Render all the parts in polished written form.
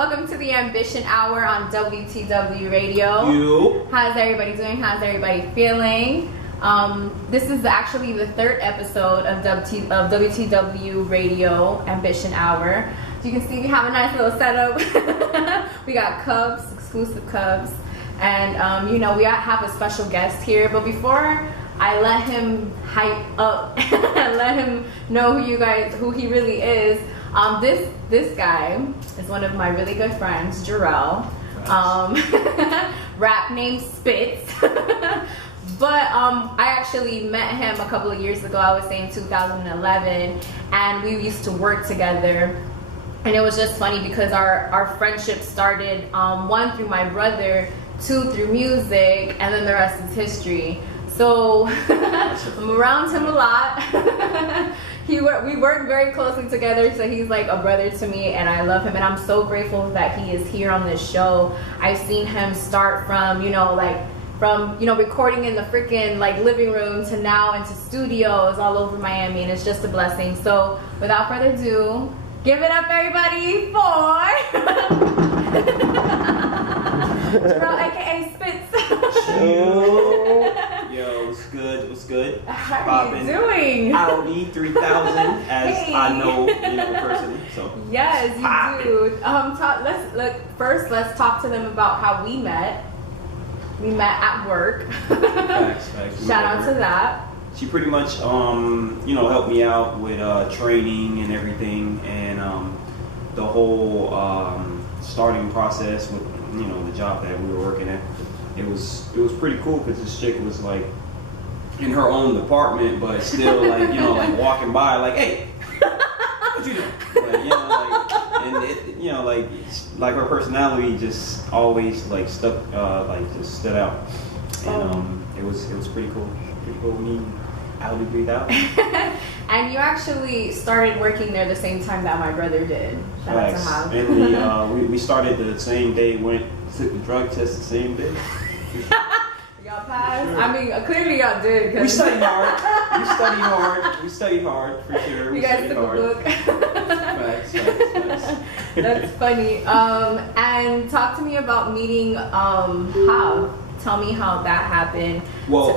Welcome to the Ambition Hour on WTW Radio. How's everybody doing? How's everybody feeling? This is actually the third episode of WTW Radio Ambition Hour. As you can see, we have a nice little setup. We got cups, exclusive cups, and we have a special guest here. But before I let him hype up and let him know who he really is, this guy is one of my really good friends, Jarrell. Rap name Spitz. But I actually met him a couple of years ago. I would say in 2011, and we used to work together. And it was just funny because our friendship started, one, through my brother, two, through music, and then the rest is history. So I'm around him a lot. We work very closely together, so he's like a brother to me, and I love him, and I'm so grateful that he is here on this show. I've seen him start from recording in the freaking living room to now into studios all over Miami, and it's just a blessing. So without further ado, give it up everybody for Jarrell, aka Spitz. Yo, what's good? What's good? How are you doing? Audi 3000, as hey. I know personally. So yes, you do. Let's talk to them about how we met. We met at work. Facts. Shout out to that. She pretty much helped me out with training and everything, and the whole starting process with the job that we were working at. It was pretty cool because this chick was like in her own department, but still walking by hey, what you doing? Like her personality just always stood out, and it was pretty cool. Meeting Audi 3000. And you actually started working there the same time that my brother did. Shout out to Hal. And we started the same day, took the drug test the same day. Y'all passed? I mean, clearly y'all did. We studied hard. We studied hard for sure. You guys took a book. Facts. That's funny. And talk to me about meeting Hav. Tell me how that happened. Well,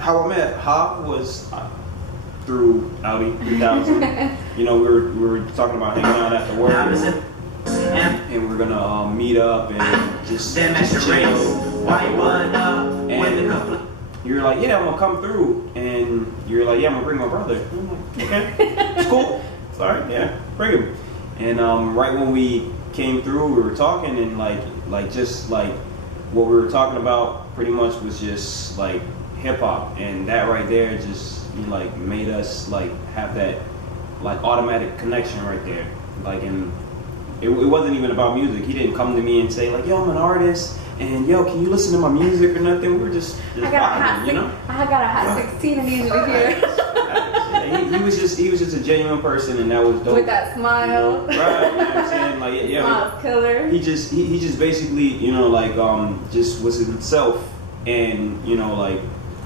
how I met Hav was through Audi 3000. We were talking about hanging out after work, and we're gonna meet up and just chill. And you're like, yeah, I'm gonna come through, and you're like, yeah, I'm gonna bring my brother. I'm like, okay, it's cool. It's all right, yeah, bring him. And right when we came through, we were talking, and what we were talking about pretty much was just hip hop, and that right there just made us have that automatic connection right there. And it wasn't even about music. He didn't come to me and say yo, I'm an artist, and yo, can you listen to my music or nothing. We were just I got a hot 16 and needed to hear. He was just a genuine person, and that was dope. With that smile. Right, you know what I'm saying? Smile's killer. He just basically, just was himself, and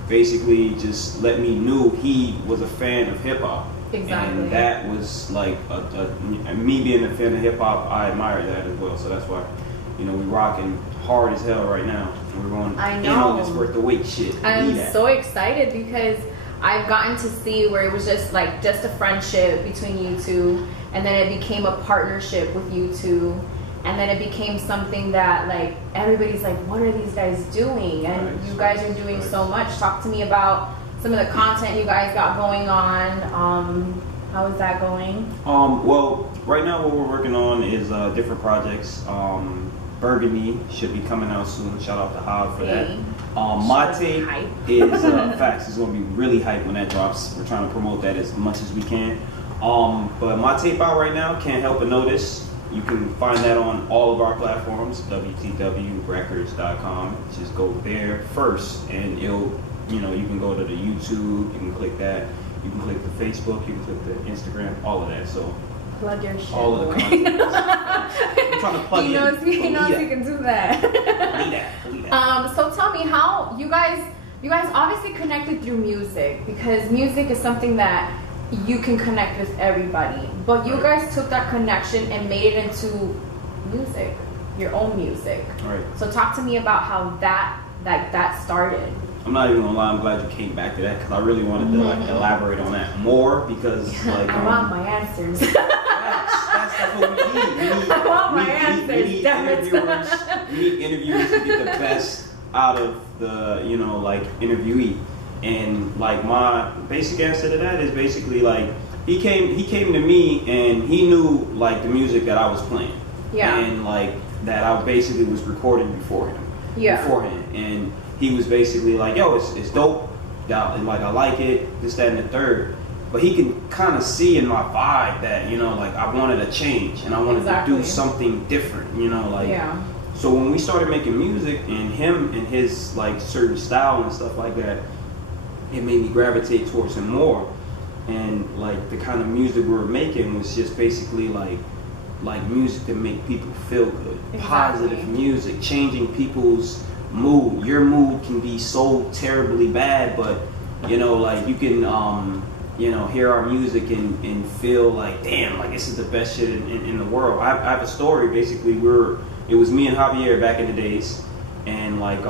basically just let me know he was a fan of hip hop. Exactly. And that was me being a fan of hip hop. I admire that as well. So that's why, we rocking hard as hell right now. And we're going in on this worth the wait shit. I'm so excited because I've gotten to see where it was just a friendship between you two, and then it became a partnership with you two, and then it became something that everybody's what are these guys doing? And right. You guys are doing so much. Talk to me about some of the content you guys got going on. How is that going? Well, right now what we're working on is different projects. Burgundy should be coming out soon. Shout out to Hav for that. My tape is facts. It's gonna be really hype when that drops. We're trying to promote that as much as we can. But my tape out right now, Can't Help But Notice. You can find that on all of our platforms, WTWrecords.com. Just go there first, and you can go to the YouTube. You can click that. You can click the Facebook. You can click the Instagram. All of that. So. Plug your shit. All of the content. I'm trying to plug he knows he can do that. So tell me how you guys obviously connected through music, because music is something that you can connect with everybody. But you guys took that connection and made it into music, your own music. Right. So talk to me about how that started. I'm not even gonna lie, I'm glad you came back to that because I really wanted to like elaborate on that more because like I want my answers. that's what we need. I want my answers. Damn it. We need interviewers to get the best out of the like interviewee. And like my basic answer to that is basically like he came to me and he knew like the music that I was playing. Yeah. And like that I basically was recording beforehand. And he was basically like, yo, it's dope. And like I like it, this, that, and the third. But he can kind of see in my vibe that, like I wanted a change and I wanted to do something different, like. Yeah. So when we started making music and him and his like certain style and stuff like that, it made me gravitate towards him more. And like the kind of music we were making was just basically like music to make people feel good. Exactly. Positive music, changing people's mood. Your mood can be so terribly bad, but like you can hear our music and feel like, damn, like this is the best shit in the world. I have a story. Basically, it was me and Javier back in the days, and like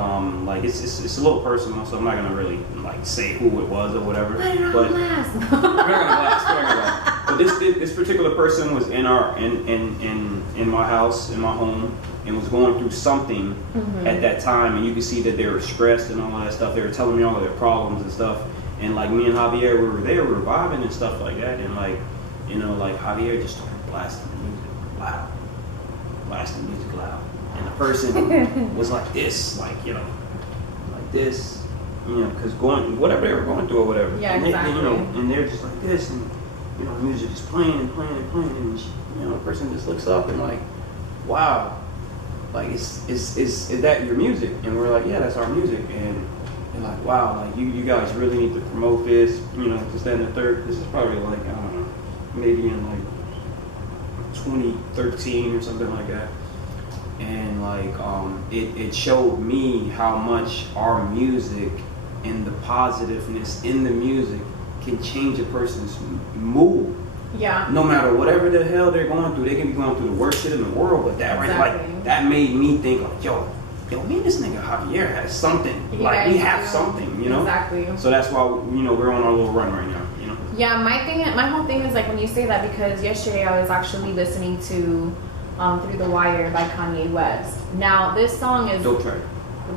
it's a little personal, so I'm not gonna really like say who it was or whatever. But we're not gonna blast. But this particular person was in my house, in my home, and was going through something at that time, and you could see that they were stressed and all of that stuff. They were telling me all of their problems and stuff, and like me and Javier, we were there, we were vibing and stuff like that, and like like Javier just started blasting the music loud. And the person was like this, like this, because whatever they were going through or whatever. Yeah, and exactly. And they're just like this, and the music just playing and playing and playing, and the person just looks up and like, wow, like is that your music? And we're like, yeah, that's our music. And they're like, wow, like you guys really need to promote this, this, that, and the third. This is probably like, I don't know, maybe in like 2013 or something like that. And like it showed me how much our music and the positiveness in the music can change a person's mood. Yeah. No matter whatever the hell they're going through, they can be going through the worst shit in the world, but that like that made me think like, yo, me and this nigga Javier has something. Like we have something, Exactly. So that's why we're on our little run right now, Yeah, my whole thing is like when you say that, because yesterday I was actually listening to Through the Wire by Kanye West. Now this song is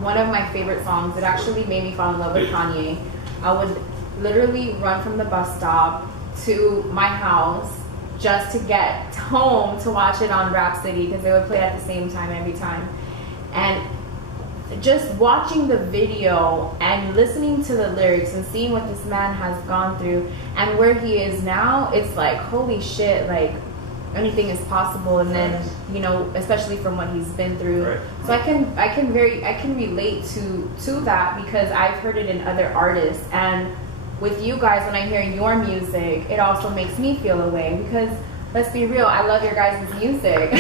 one of my favorite songs. It actually made me fall in love with Kanye. I would literally run from the bus stop to my house just to get home to watch it on Rhapsody, because they would play at the same time every time. And just watching the video and listening to the lyrics and seeing what this man has gone through and where he is now, it's like, holy shit, like anything is possible. And then especially from what he's been through. Right. So I can relate to that, because I've heard it in other artists. And with you guys, when I hear your music, it also makes me feel a way, because let's be real, I love your guys' music.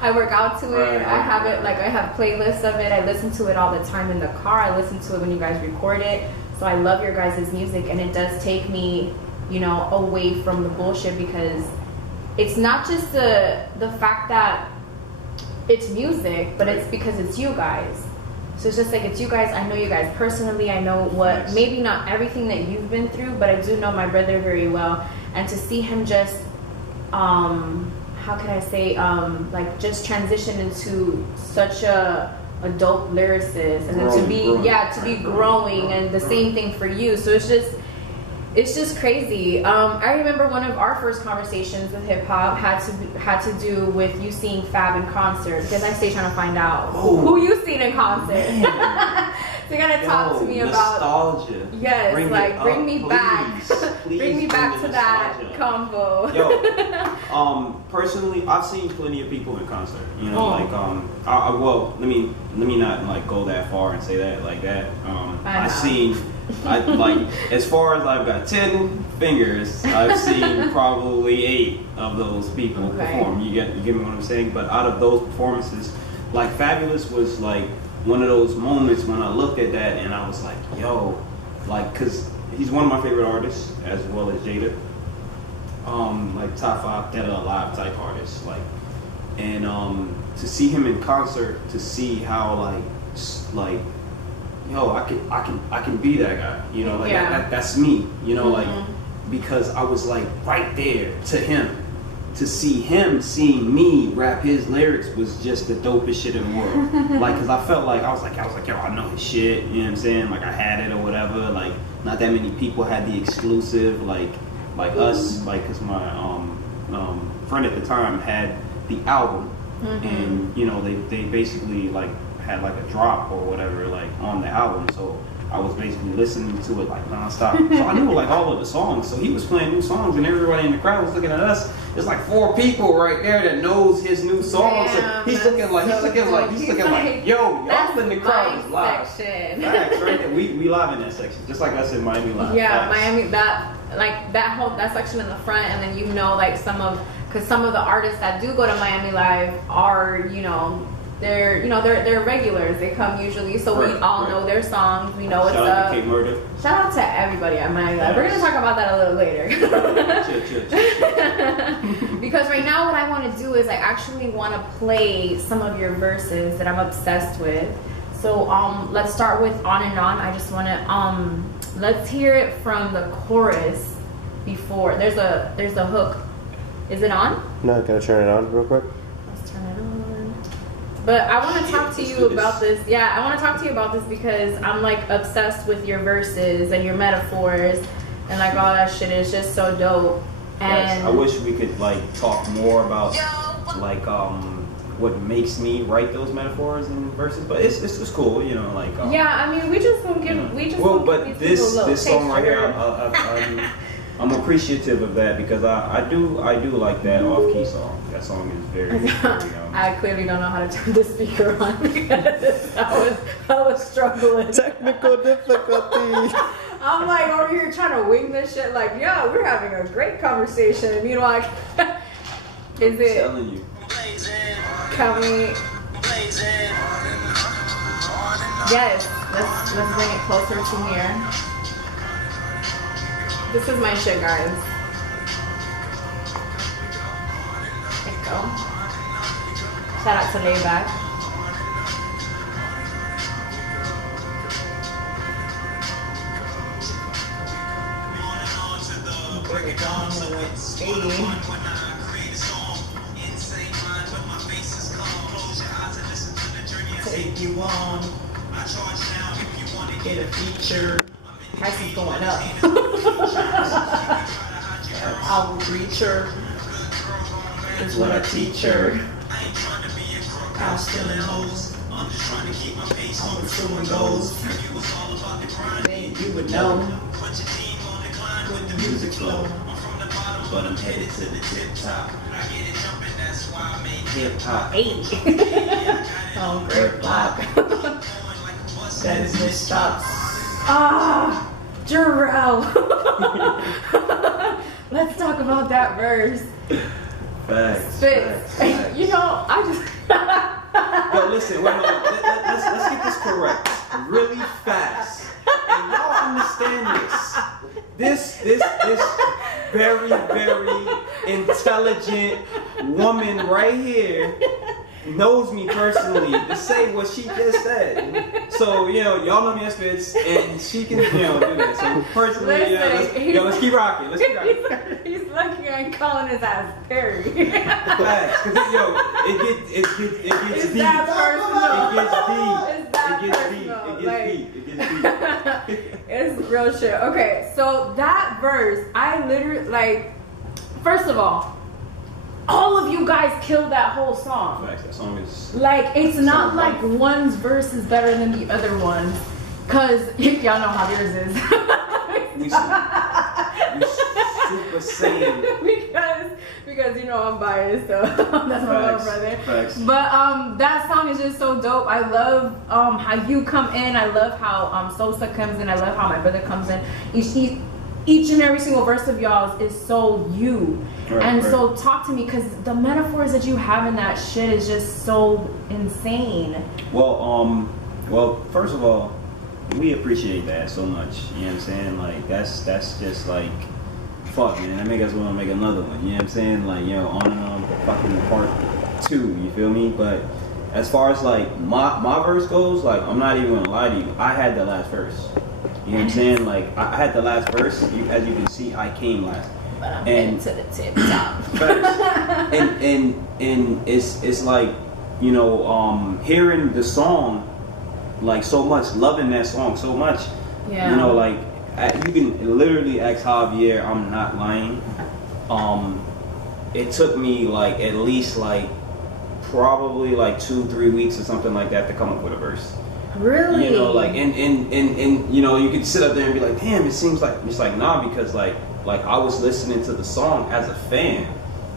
I work out to it. Right. I have it, like I have playlists of it. I listen to it all the time in the car. I listen to it when you guys record it. So I love your guys' music, and it does take me, away from the bullshit, because it's not just the fact that it's music, but it's because it's you guys. So it's just like, it's you guys. I know you guys personally. I know what, maybe not everything that you've been through, but I do know my brother very well. And to see him just, how can I say, like just transition into such a dope lyricist, and then to be growing, and the same thing for you. So it's just crazy. I remember one of our first conversations with hip hop had to do with you seeing Fab in concert, because I stay trying to find out who you seen in concert. So you're gonna talk to me about nostalgia. Yes, bring me back. Please bring me back to that nostalgia. combo. Yo, personally, I've seen plenty of people in concert. Well, let me not like go that far and say that like that. As far as I've got 10 fingers, I've seen probably 8 of those people perform. You get me what I'm saying? But out of those performances, like Fabulous was like one of those moments when I looked at that and I was like, yo, like, cause he's one of my favorite artists as well as Jada. Like top 5 dead or alive type artists. Like, and to see him in concert, to see how like yo, I can be that guy, you know, like that's me, you know, like because I was like right there to him. To see him seeing me rap his lyrics was just the dopest shit in the world. Like, cause I felt like I was like, yo, I know his shit. You know what I'm saying? Like, I had it or whatever. Like, not that many people had the exclusive. Like us. Like, cause my friend at the time had the album, and you know they basically like had like a drop or whatever like on the album. So I was basically listening to it like nonstop. So I knew like all of the songs. So he was playing new songs, and everybody in the crowd was looking at us. There's like 4 people right there that knows his new songs. Damn, he's looking like, yo, y'all in the crowd is live. Section. Facts, right there. We live in that section, just like I said, Miami Live. Yeah, Facts. Miami, that section in the front, and then you know like because some of the artists that do go to Miami Live are, you know, they're regulars. They come usually, so we all know their songs. We know what's up. Shout out to K Murder. Shout out to everybody at Miami Live. We're gonna talk about that a little later. Chill. Because right now, what I want to do is I actually want to play some of your verses that I'm obsessed with. So let's start with On and On. I just want to let's hear it from the chorus before. There's a hook. Is it on? No, gotta turn it on real quick. Let's turn it on. But I want to talk to you about this. Yeah, I want to talk to you about this because I'm like obsessed with your verses and your metaphors and like all that shit is just so dope. And I wish we could like talk more about like what makes me write those metaphors and verses, but it's cool, you know, like yeah, I mean we just don't give but this song right here, I'm appreciative of that because I do like that off key song. That song is very I clearly don't know how to turn the speaker on because I was struggling. Technical difficulty. I'm like over here trying to wing this shit like, yeah, we're having a great conversation. You know, like, is it? I'm telling you. Can we? Yes, let's bring it closer to here. This is my shit, guys. Let's go. Shout out to Layback. Bring it down to it. Take you on. I charge now if you want to get a feature. Price is going up. I'll reach her. Is what I teach her. I'm stealing hoes. I'm just trying to keep my pace on pursuing goals. If you was all about the grind, then you would know. Put your team on the climb with the music flow. I'm from the bottom, but I'm headed to the tip top. I get it jumping, that's why I made hip hop. On great block. That is Miss Chops. Ah, Jarrell. Let's talk about that verse. Facts. Spitz. Facts. You know, I just. Yo, listen, wait, no, let's get this correct really fast. And y'all understand this. This very, very intelligent woman right here knows me personally to say what she just said. So, you know, y'all know me as Spitz, and she can, you know, do that. So, personally, let's keep rocking. Let's keep rocking. He's lucky I ain't calling his ass Perry. Facts, because it gets It's deep. that personal. It gets deep. It's real shit. Okay, so that verse, I literally, like, first of all of you guys killed that whole song. Facts, that song is... Like, it's not like one's verse is better than the other one. Because y'all know how yours is. We super saiyan. because you know I'm biased, so that's my little brother. Facts. But that song is just so dope. I love how you come in. I love how Sosa comes in. I love how my brother comes in. Each and every single verse of y'all's is so you. Right. So talk to me, because the metaphors that you have in that shit is just so insane. Well, first of all, we appreciate that so much. You know what I'm saying? Like, that's just like, fuck, man. That make us want to make another one. You know what I'm saying? Like, yo, On and On, fucking part two. You feel me? But as far as like my verse goes, like I'm not even gonna lie to you. I had the last verse. You know what I'm saying? Like I had the last verse. As you can see, I came last. But I'm heading to the tip top. and it's like, you know, hearing the song like so much, loving that song so much. Yeah. You know, like you can literally ask Javier. I'm not lying. It took me like at least like probably like 2-3 weeks or something like that to come up with a verse. Really? You know, like and you know, you could sit up there and be like, damn, it seems like it's like nah, because like I was listening to the song as a fan.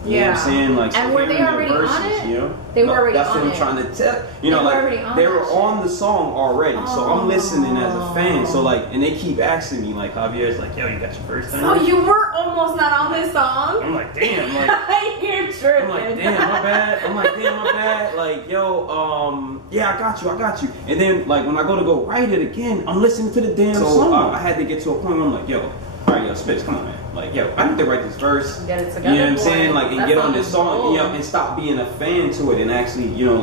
You know what I'm saying? Like, and so were they already verses, on it? You know? They were already that's on what it. I'm trying to tell. You know, like they were on the song already, so I'm listening as a fan. So like, and they keep asking me like, Javier's like, yo, you got your first time? So you were almost not on this song? I'm like, damn, like you're tripping. I'm like, damn, my bad. Like, yo, yeah, I got you. And then like when I go write it again, I'm listening to the damn song. I had to get to a point where I'm like, yo, all right, yo, Spitz, come on, man. Like, yo, I need to write this verse. Get it together. You know what I'm saying? Like, and that get on this song, cool. you know, and stop being a fan to it, and actually, you know,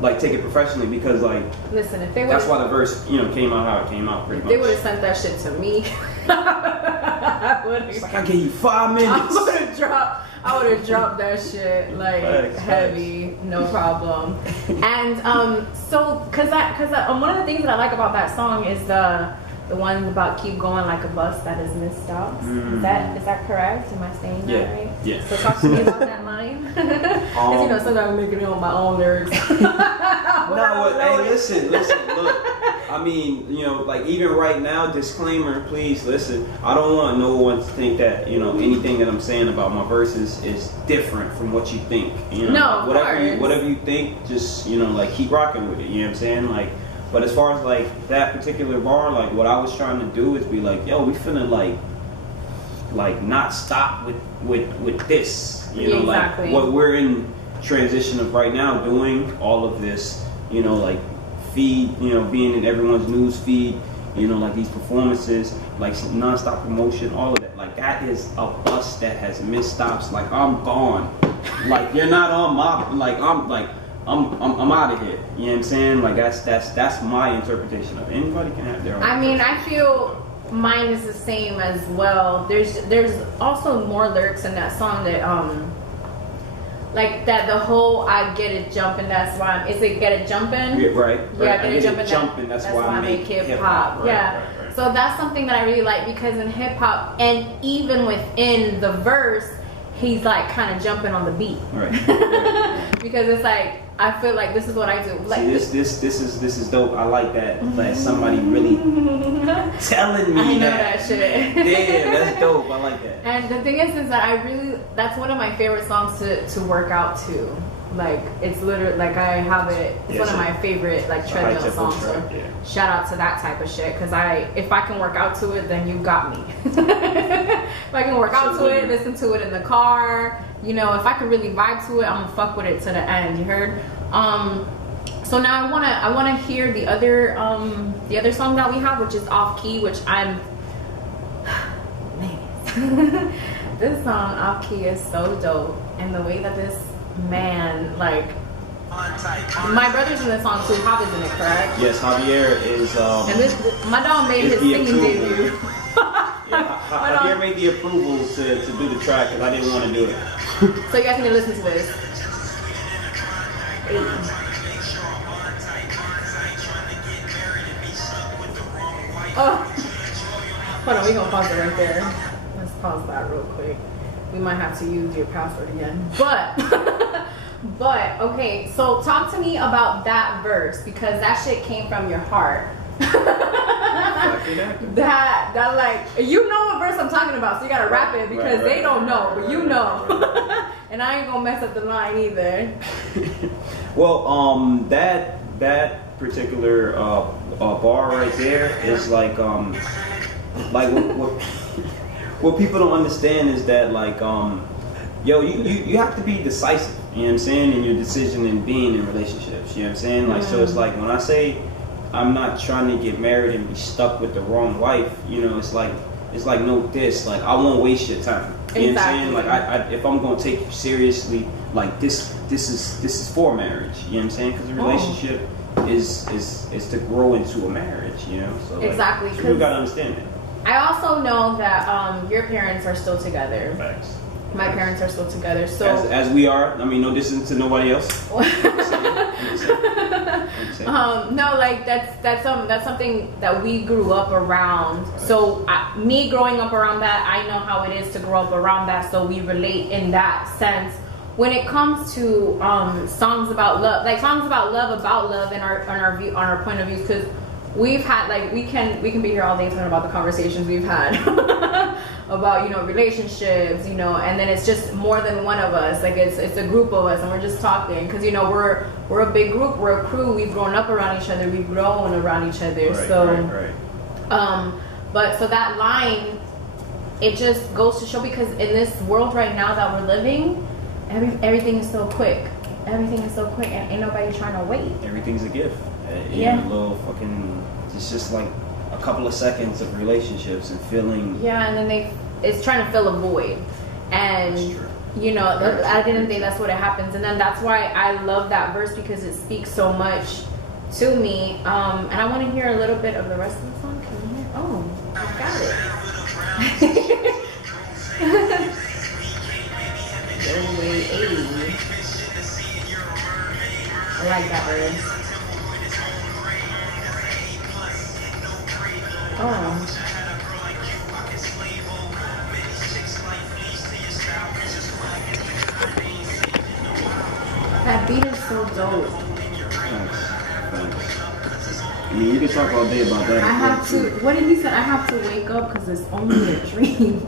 like take it professionally, because like, listen, if they would, that's why the verse, you know, came out how it came out, pretty much. They would have sent that shit to me. It's like I gave you 5 minutes. I would have dropped that shit like heavy, no problem. And so, cause one of the things that I like about that song is the one about keep going like a bus that is missed stops. Is that correct? Am I saying that right? Yeah. So talk to me about that line. Because you know, sometimes I'm making it on my own lyrics. No, hey, listen, look. I mean, you know, like even right now, disclaimer, please listen. I don't want no one to think that, you know, anything that I'm saying about my verses is different from what you think. You know, no, whatever you think, just, you know, like keep rocking with it. You know what I'm saying? Like, but as far as like that particular bar, like what I was trying to do is be like, yo, we finna like not stop with this. You know, exactly. Like what we're in transition of right now, doing all of this, you know, like feed, you know, being in everyone's news feed, you know, like these performances, like non-stop promotion, all of that. Like that is a bus that has missed stops. Like I'm gone. Like you're not on my, like I'm out of here. You know what I'm saying? Like that's my interpretation of it. Anybody can have their own. I mean, I feel mine is the same as well. There's also more lyrics in that song that like that the whole I get it jumping, that's why is it get it jumping? Yeah, right. Yeah, get it jumping, that's why I make hip hop. Right, Yeah. Right. So that's something that I really like, because in hip hop and even within the verse, he's like kind of jumping on the beat. Right. Because it's like I feel like this is what I do. Like see, this is dope. I like that. Like somebody really telling me I know that shit. Yeah, that's dope. I like that. And the thing is that that's one of my favorite songs to work out to. Like it's literally like I have it. It's one of my favorite like treadmill songs. So shout out to that type of shit, because if I can work out to it, then you got me. If I can work out to it, listen to it in the car, you know, if I can really vibe to it, I'm gonna fuck with it to the end. You heard? So now I wanna hear the other song that we have, which is Off Key, which I'm man. This song Off Key is so dope, and the way that this man, like, my brother's in this song too. Javier's in it, correct? Yes, Javier is. And my dog made his singing debut. Yeah, Javier made the approval to do the track, because I didn't want to do it. So you guys need to listen to this. Oh, hold on, we gonna pause it right there. Let's pause that real quick. We might have to use your password again, but okay. So talk to me about that verse, because that shit came from your heart. that like, you know what verse I'm talking about, so you gotta rap it, because they don't know, but you know. And I ain't gonna mess up the line either. Well, that particular bar right there is like what people don't understand is that like yo, you have to be decisive, you know what I'm saying, in your decision in being in relationships, you know what I'm saying? Like so it's like when I say I'm not trying to get married and be stuck with the wrong wife, you know, it's like it's like no diss. Like I won't waste your time. You know what I'm saying? Like I if I'm gonna take you seriously, like this is for marriage. You know what I'm saying? Because a relationship is to grow into a marriage. You know? So like, exactly. So you gotta understand that. I also know that your parents are still together. Facts. My parents are still together. So as we are. I mean, no distance to nobody else. No, like that's something that we grew up around. So me growing up around that, I know how it is to grow up around that. So we relate in that sense. When it comes to songs about love, like songs about love, and our view, on our point of views, because we've had like we can be here all day talking about the conversations we've had about relationships, and then it's just more than one of us. Like it's a group of us, and we're just talking because we're a big group, we're a crew. We've grown up around each other, we've grown around each other. Right. But so that line, it just goes to show, because in this world right now that we're living, everything is so quick. Everything is so quick, and ain't nobody trying to wait. Everything's a gift. Yeah. A little fucking. It's just like a couple of seconds of relationships and feeling. Yeah, and then it's trying to fill a void, and at the end of the day, that's what it happens. And then that's why I love that verse, because it speaks so much to me. And I want to hear a little bit of the rest of the song. Can you hear? Oh, I got it. I like that verse. Oh. That beat is so dope. I mean, you can talk all day about that. I have to. What did he say? I have to wake up because it's only a dream.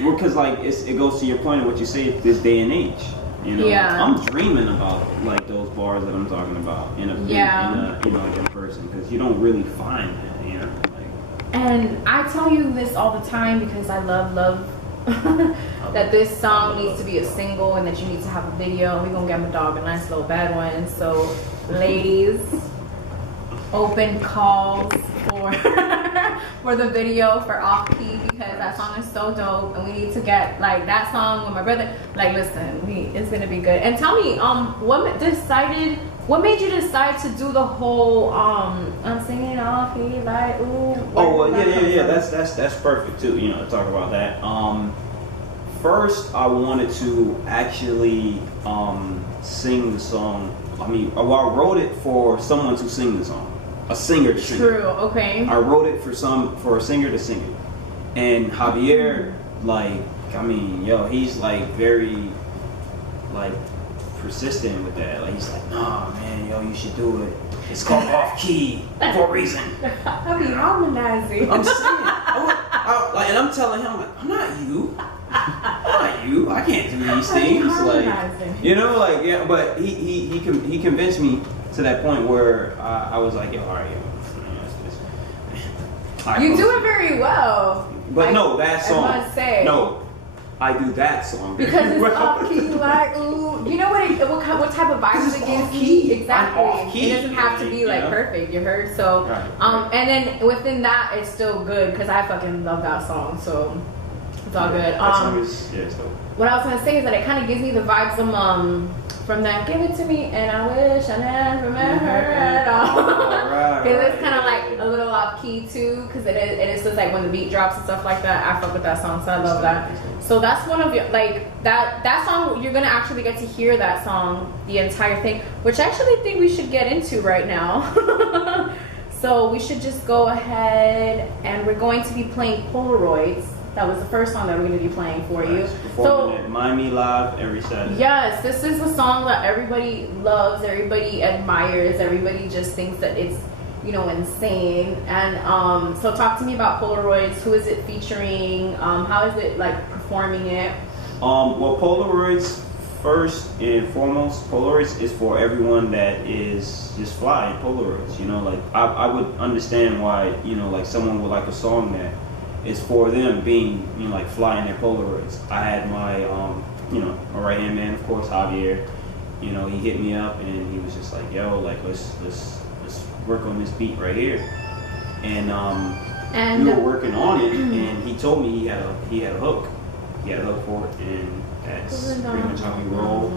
Well, because like it goes to your point of what you say this day and age. Yeah. I'm dreaming about like those bars that I'm talking about in in person, because you don't really find that, And I tell you this all the time because I love that this song needs to be a single, and that you need to have a video. We're gonna get my dog a nice little bad one. So, ladies, open calls for the video for Off Key, because that song is so dope, and we need to get like that song with my brother. Like, listen, it's gonna be good. And tell me, what made you decide to do the whole I'm singing Off Key like ooh? Oh well, yeah. That's perfect too. To talk about that. First, I wanted to actually sing the song. I mean, I wrote it for someone to sing the song. A singer to sing it. True, okay. I wrote it for a singer to sing it. And Javier, he's like very like persistent with that. Like he's like, nah man, you should do it. It's called Off Key for a reason. I be harmonizing. I'm saying, and I'm telling him, like, I'm not you. I can't do these things. Like, but he convinced me to that point where I was like, yo, all right, you do it very well. But no, that song. I must say. No, I do that song because it's off key, like ooh. You know what type of vibes it gives me? Exactly. It doesn't have to be like perfect. You heard? So and then within that, it's still good because I fucking love that song. So it's all good. What I was gonna say is that it kind of gives me the vibes from that "Give It to Me" and I wish I never met her at all. Because it's kind of like a little off key too, because it is just like when the beat drops and stuff like that. I fuck with that song, so I love that. So that's one of your that song. You're gonna actually get to hear that song, the entire thing, which I actually think we should get into right now. So we should just go ahead, and we're going to be playing Polaroids. That was the first song that we're going to be playing for you. So at Miami Live every Saturday. Yes, this is a song that everybody loves, everybody admires, everybody just thinks that it's, insane. And so talk to me about Polaroids. Who is it featuring? How is it like performing it? Well, Polaroids, first and foremost, Polaroids is for everyone that is just flying Polaroids. I would understand why, someone would like a song that is for them being, like flying their Polaroids. I had my, my right hand man, of course, Javier. He hit me up and he was just like, yo, like let's work on this beat right here. And And we were working on it, and he told me he had a hook. He had a hook for it, and that's pretty much how we roll.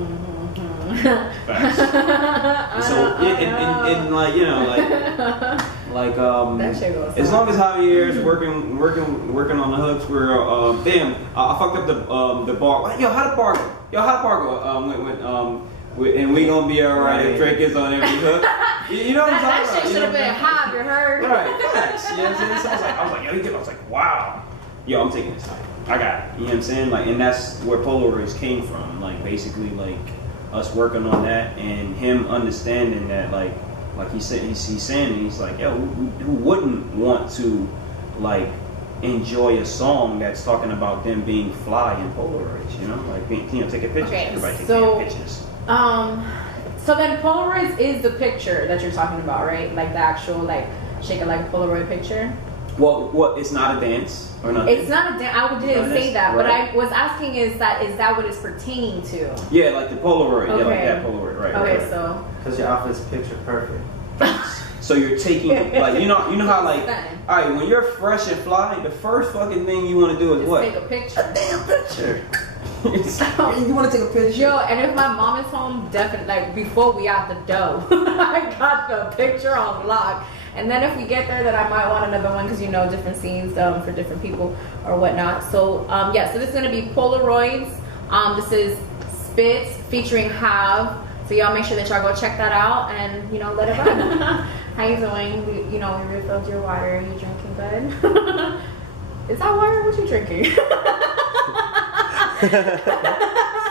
Facts. So and like you know like that shit goes as long as Javier's working on the hooks, we're damn I fucked up the bar. Yo, how the bar go? And we gonna be alright if Drake is on every hook. You know what I'm talking about? That shit should have been hot, you heard? Right, facts. You know what I'm saying? So I was like, yo, he did. I was like, wow. Yo, I'm taking this time. I got it. You know what I'm saying? Like, and that's where Polaroids came from. Like, basically, like us working on that and him understanding that, like he said, he's saying, he's like, yo, who wouldn't want to, like, enjoy a song that's talking about them being fly in Polaroids? You know, like, take a picture. Okay, everybody take pictures. So then Polaroids is the picture that you're talking about, right? Like the actual, like, shake it like a Polaroid picture? Well, it's not a dance or nothing. It's not a dance. I didn't say that, right. But I was asking is that what it's pertaining to? Yeah, like the Polaroid. Okay. Yeah, like that Polaroid, right. Okay, right. so. Because your outfit's picture perfect. So you're taking, like, you know how, like, all right, when you're fresh and fly, the first fucking thing you want to do is what? Take a picture. A damn picture. You want to take a picture? Yo, and if my mom is home, definitely, like, before we out the dough, I got the picture on lock. And then if we get there, then I might want another one because, you know, different scenes for different people or whatnot. So, yeah, so this is going to be Polaroids. This is Spitz featuring Have. So y'all make sure that y'all go check that out and, you know, let it run. How you doing? We refilled your water. Are you drinking good? Is that water? What you drinking?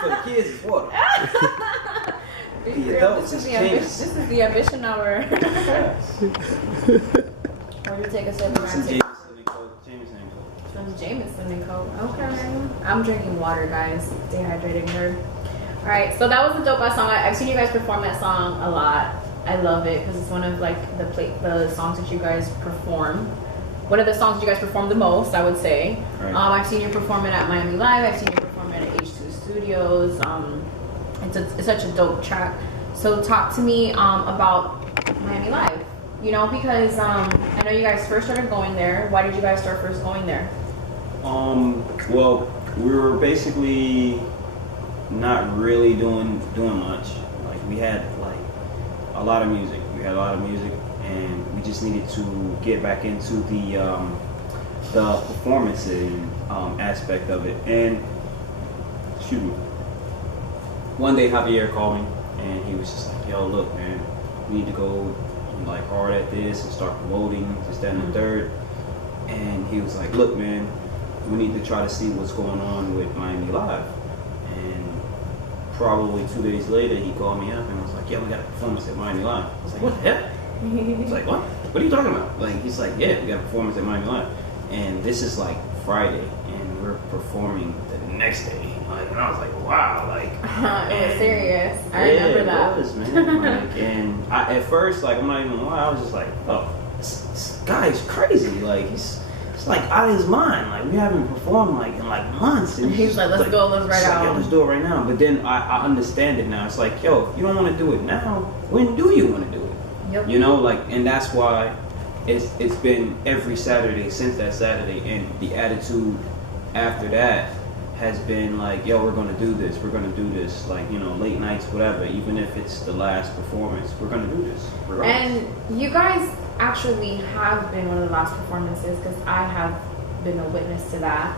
For the kids, it's water. The adults is Jameson. This is the ambition hour. Or you take a sip of some Jameson and Coke. Okay. I'm drinking water, guys. Dehydrating her. Alright, so that was a dope ass song. I've seen you guys perform that song a lot. I love it because it's one of like the songs that you guys perform. One of the songs that you guys perform the most, I would say. Right. I've seen you perform it at Miami Live. I've seen you perform it at H2 Studios. It's such a dope track. So talk to me about Miami Live. You know, because I know you guys first started going there. Why did you guys start first going there? Well, we were basically not really doing much. Like we had like a lot of music. And we just needed to get back into the performancing aspect of it. And excuse me. One day Javier called me and he was just like, "Yo, look, man, we need to go like hard at this and start promoting this, that, and the third." And he was like, "Look, man, we need to try to see what's going on with Miami Live." Probably 2 days later, he called me up and was like, "Yeah, we got a performance at Miami Live." I was like, "What the hell?" He's like, "What? What are you talking about?" Like, he's like, "Yeah, we got a performance at Miami Live." And this is like Friday, and we're performing the next day. Like, and I was like, "Wow!" Like, it was serious. I remember that. It was, man. Like, and at first, like, I'm not even gonna lie, I was just like, "Oh, this guy's crazy. Like, he's like out of his mind. Like, we haven't performed like in like months." And he's like, "Let's go, let's right out." Like, let's do it right now. But then I understand it now. It's like, yo, if you don't want to do it now, when do you want to do it? Yep. You know, like, and that's why it's been every Saturday since that Saturday, and the attitude after that has been like, yo, we're gonna do this. We're gonna do this. Like, you know, late nights, whatever. Even if it's the last performance, we're gonna do this. And you guys actually have been one of the last performances because I have been a witness to that.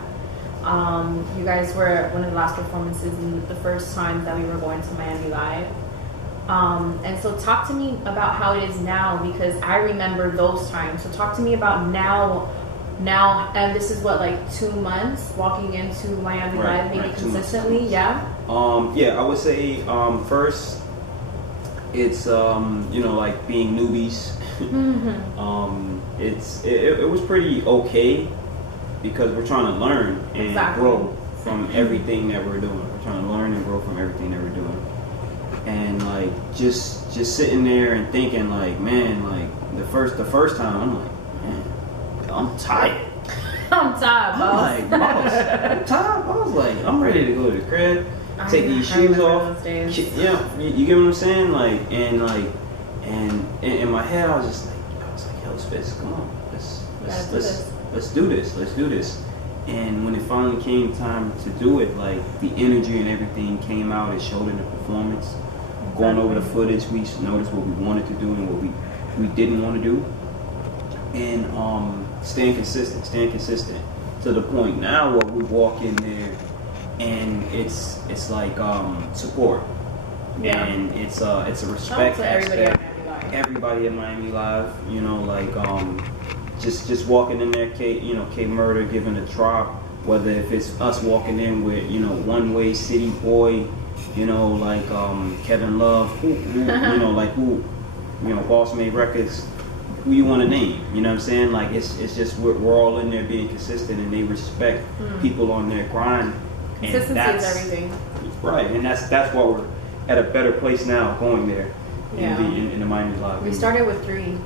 You guys were one of the last performances and the first time that we were going to Miami Live. And so talk to me about how it is now because I remember those times. So talk to me about now, and this is what, like 2 months walking into Miami Live maybe consistently, yeah? Yeah, I would say first it's you know, like being newbies. It was pretty okay because we're trying to learn and grow from everything that we're doing. We're trying to learn and grow from everything that we're doing. And like just sitting there and thinking like, man, like the first time I'm like, man, I'm tired. I'm tired, boss. I'm like, boss, I'm tired, boss. Like, I'm ready to go to the crib, take these shoes off. Yeah, you get what I'm saying? Like, and in my head, I was like, yo, Spitz, come on, let's let's do this. And when it finally came time to do it, like the energy and everything came out. It showed in the performance. Going over the footage, we noticed what we wanted to do and what we didn't want to do. And staying consistent to the point now where we walk in there and it's like support. Yeah. And it's a respect aspect. Everybody at Miami Live, you know, like just walking in there, K Murder giving a drop, whether if it's us walking in with, you know, One Way, City Boy, you know, like Kevin Love, who Boss Made Records, who you want to name, you know what I'm saying? Like it's just we're all in there being consistent, and they respect people on their grind. And consistency is everything. Right, and that's why we're at a better place now going there in the Miami Live. We started with 3.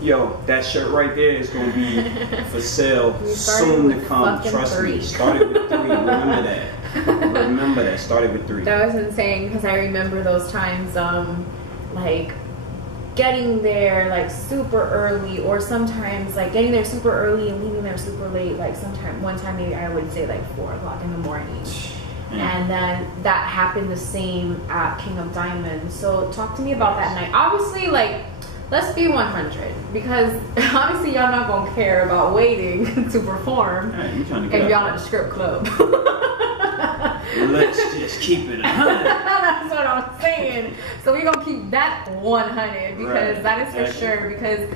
Yo, that shirt right there is going to be for sale soon to come. Trust me. Started with 3. Remember that. Started with 3. That was insane because I remember those times, like getting there like super early, or sometimes like getting there super early and leaving there super late. Like one time maybe I would say like 4 o'clock in the morning. And then that happened the same at King of Diamonds. So talk to me about that night. Obviously, like, let's be 100, because obviously y'all not gonna care about waiting to perform if y'all at the strip club. Let's just keep it 100. That's what I'm saying. So we're gonna keep that 100 because that is for sure. Because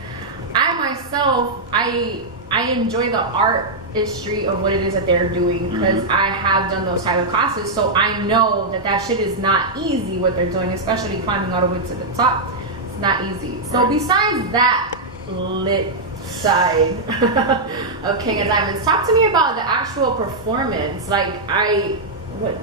I myself, I enjoy the artistry of what it is that they're doing, because I have done those type of classes, so I know that shit is not easy what they're doing, especially climbing all the way to the top. It's not easy. So besides that lit side of King of Diamonds, talk to me about the actual performance. Like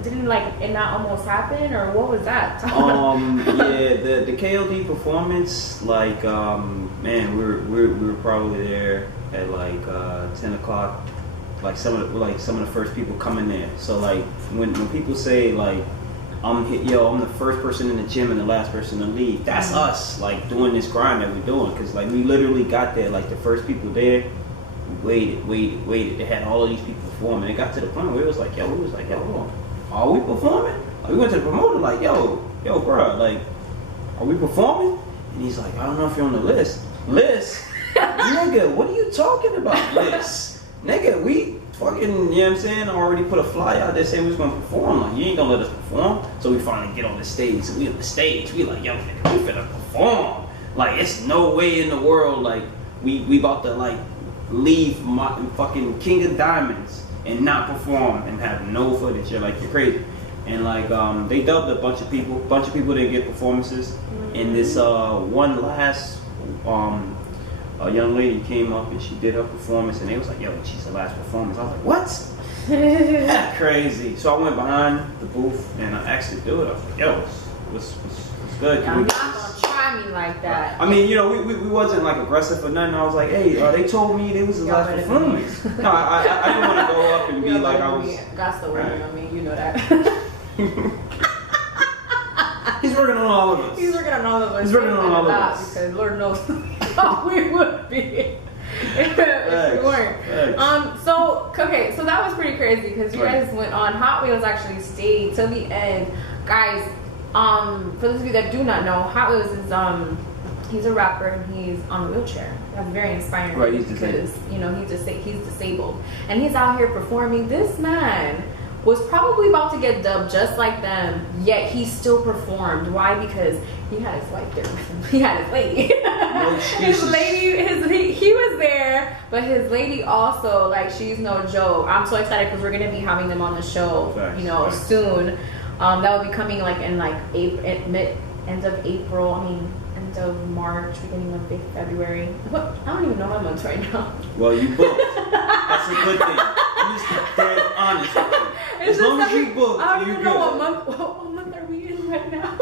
didn't it not almost happen, or what was that? The KOD performance, like man, we were probably there at like 10 o'clock, like some of the first people coming there. So like when people say like I'm the first person in the gym and the last person to leave, that's us like doing this grind that we're doing, because like we literally got there like the first people there. We waited. They had all of these people performing. It got to the point where it was like, yo, are we performing? Like, we went to the promoter like, yo, bro, like, are we performing? And he's like, I don't know if you're on the list. List? Nigga, what are you talking about, list? Nigga, we fucking, you know what I'm saying, already put a fly out there saying we was gonna perform. Like, you ain't gonna let us perform. So we finally get on the stage. So we on the stage. We like, yo, nigga, we finna perform. Like, it's no way in the world, like, we about to, like, leave my fucking King of Diamonds and not perform and have no footage. You're like, you're crazy. And like they dubbed a bunch of people didn't get performances. And this one last a young lady came up and she did her performance, and they was like, yo, she's the last performance. I was like, what? That's crazy. So I went behind the booth and I asked her to do it. I was like, yo, what's good? You're not gonna try me like that. I mean, you know, we wasn't like aggressive or nothing. I was like, hey, they told me they was the last performance. No, I didn't want to go up and be like I was. God's the word, I mean, you know that. He's working on all of us. He's working on all of us. He's working on all of us. Because Lord knows how we would be if we weren't. So that was pretty crazy, because you guys went on. Hot Wheels actually stayed till the end, guys. For those of you that do not know, Hot Wheels is he's a rapper and he's on a wheelchair. That's very inspiring, right? Because you know he's disabled and he's out here performing. This man was probably about to get dubbed just like them, yet he still performed. Why? Because he had his wife there with him. He had his lady. His lady, he was there, but his lady also, like, she's no joke. I'm so excited because we're gonna be having them on the show, soon. That will be coming like in like end of April. I mean, end of March, beginning of February. What? I don't even know my months right now. Well, you booked. That's a good thing. I'm just dead honest with you. As long as you booked, I don't even know what month are we in right now?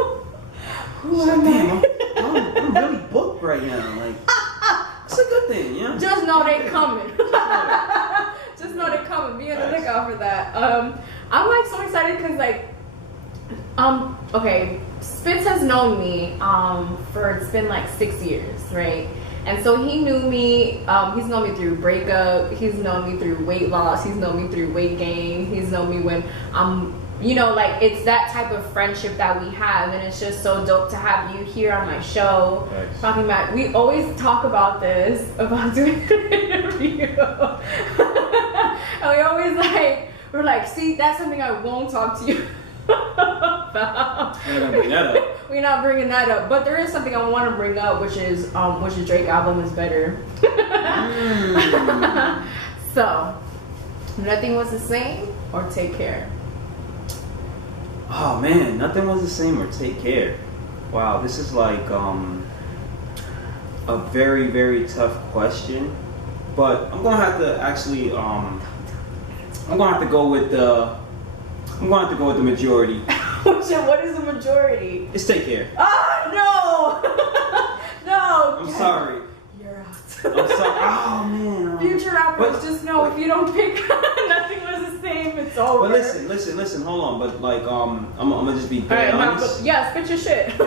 I'm really booked right now. Like, it's a good thing, yeah. Just know they coming. Just know they coming. Be on the lookout for that. I'm like so excited because like, okay, Spitz has known me for it's been like 6 years, right? And so he knew me, he's known me through breakup, he's known me through weight loss, he's known me through weight gain, he's known me when I'm, you know, like it's that type of friendship that we have, and it's just so dope to have you here on my show. Thanks. Talking about, we always talk about this, about doing an interview. And we always like, we're like, see, that's something I won't talk to you about. We're not gonna bring that up. We're not bringing that up, but there is something I want to bring up, which is Drake album is better. So, Nothing Was the Same or Take Care? Oh man, Nothing Was the Same or Take Care. Wow, this is like a very, very tough question, but I'm gonna have to actually I'm gonna have to go with the majority. What is the majority? It's Take Care. Oh no! No! I'm sorry. You're out. I'm sorry. Oh man. Future rappers, just know if you don't pick Nothing Was the Same, it's over. But listen, hold on. But like, I'm gonna just be dead Alright, honest. yeah, spit your shit.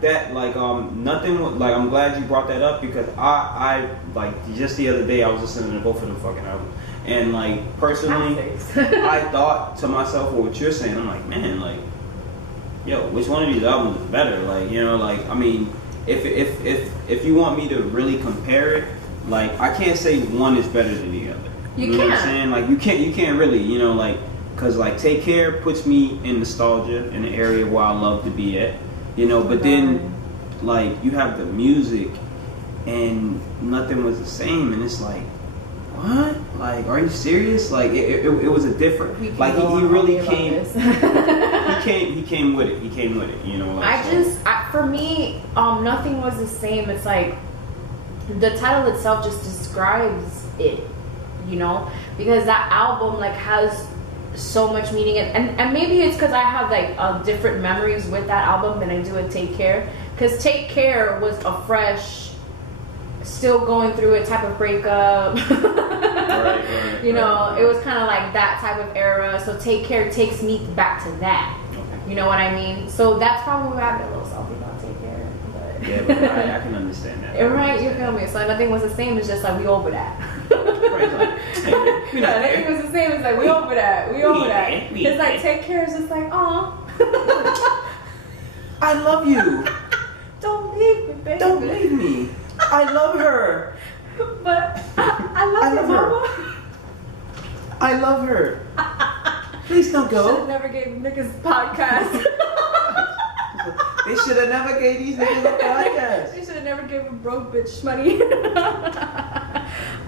that like nothing like I'm glad you brought that up because I like just the other day I was listening to both of them fucking albums and like personally I thought to myself what you're saying, I'm like, man, like, yo, which one of these albums is better? Like, you know, like, I mean, if you want me to really compare it, like, I can't say one is better than the other. You know what I'm saying? Like, you can't really, you know, like, cause like Take Care puts me in nostalgia in the area where I love to be at, you know. But then, like, you have the music, and Nothing Was the Same, and it's like, what? Like, are you serious? Like, it was a different. Like, he really came. He came with it. He came with it. You know. Like, For me, Nothing Was the Same. It's like the title itself just describes it. You know, because that album like has so much meaning, and maybe it's because I have like different memories with that album than I do with Take Care. Because Take Care was a fresh, still going through it type of breakup. Right, you know, it was kind of like that type of era. So Take Care takes me back to that. Okay. You know what I mean? So that's probably why I've been a little salty about Take Care. But yeah, but I can understand that. Right, you feel me? So Nothing Was the Same. It's just like we over that. Nothing Was the Same. It's like we over that. We over that. It's like Take Care is just like, oh, I love you. Don't leave me, baby. Don't leave me. I love her. But I love her. Mama. I love her. Please don't go. Should've never gave niggas podcast. They should have never gave these niggas a podcast. They should have never gave a broke bitch money.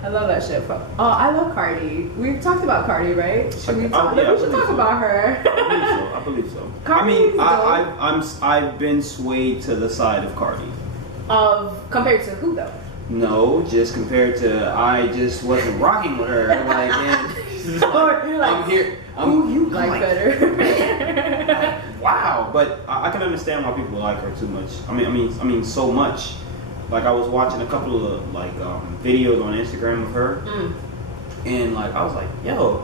I love that shit. Oh, I love Cardi. We've talked about Cardi, right? Should we talk? We should talk about her. I believe so. I've been swayed to the side of Cardi. Compared to who though? No, just compared to I just wasn't rocking with her. Like, I'm here. You like better. Wow, but I can understand why people like her too much. I mean, so much. Like, I was watching a couple of like videos on Instagram of her, and like I was like, yo,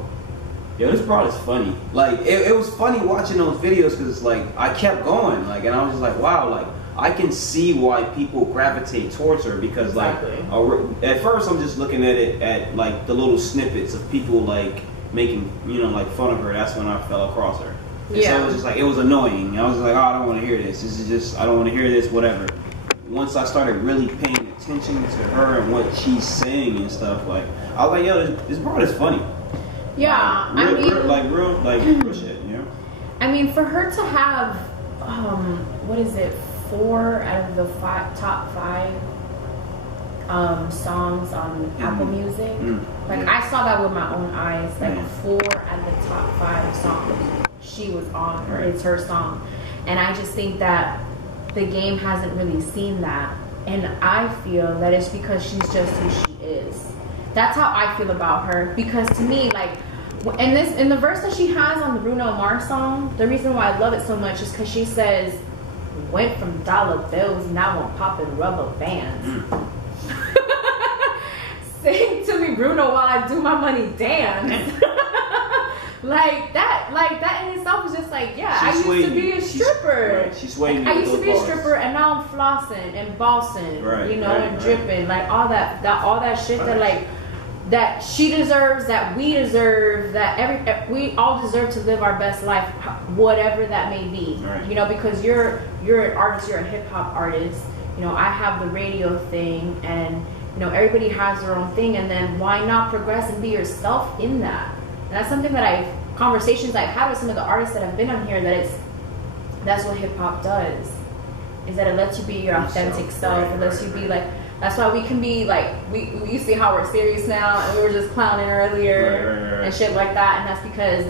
this broad is funny. Like, it was funny watching those videos because like I kept going, like, and I was just like, wow, like I can see why people gravitate towards her because like at first I'm just looking at it at like the little snippets of people like making, you know, like fun of her. That's when I fell across her. And so it was just like, it was annoying. I was like, oh, I don't want to hear this. This is just, I don't want to hear this, whatever. Once I started really paying attention to her and what she's saying and stuff, like, I was like, yo, this broad is funny. Yeah, real shit, you know? I mean, for her to have, what is it, 4 out of the top 5 songs on Apple Music. Like, I saw that with my own eyes. Like, 4 out of the top 5 songs she was on, or it's her song. And I just think that the game hasn't really seen that. And I feel that it's because she's just who she is. That's how I feel about her. Because to me, like, in the verse that she has on the Bruno Mars song, the reason why I love it so much is because she says, went from dollar bills, now I'm popping rubber bands. Sing to me, Bruno, while I do my money dance. like that in itself is just like, yeah, I She used to swayed be me. a stripper. Right, she swayed me I with used to those be a bars. stripper, and now I'm flossing and bossing, Right, you know, right, and right. dripping, like all that shit that like that she deserves, that we deserve, that we all deserve to live our best life, whatever that may be. Right. You know, because you're an artist, you're a hip hop artist. You know, I have the radio thing, and you know, everybody has their own thing, and then why not progress and be yourself in that? And that's something that conversations I've had with some of the artists that have been on here, that's what hip hop does, is that it lets you be your authentic self. Right, It lets you right, be like, that's why we can be like, you see how we're serious now, and we were just clowning earlier, Right. and shit like that, and that's because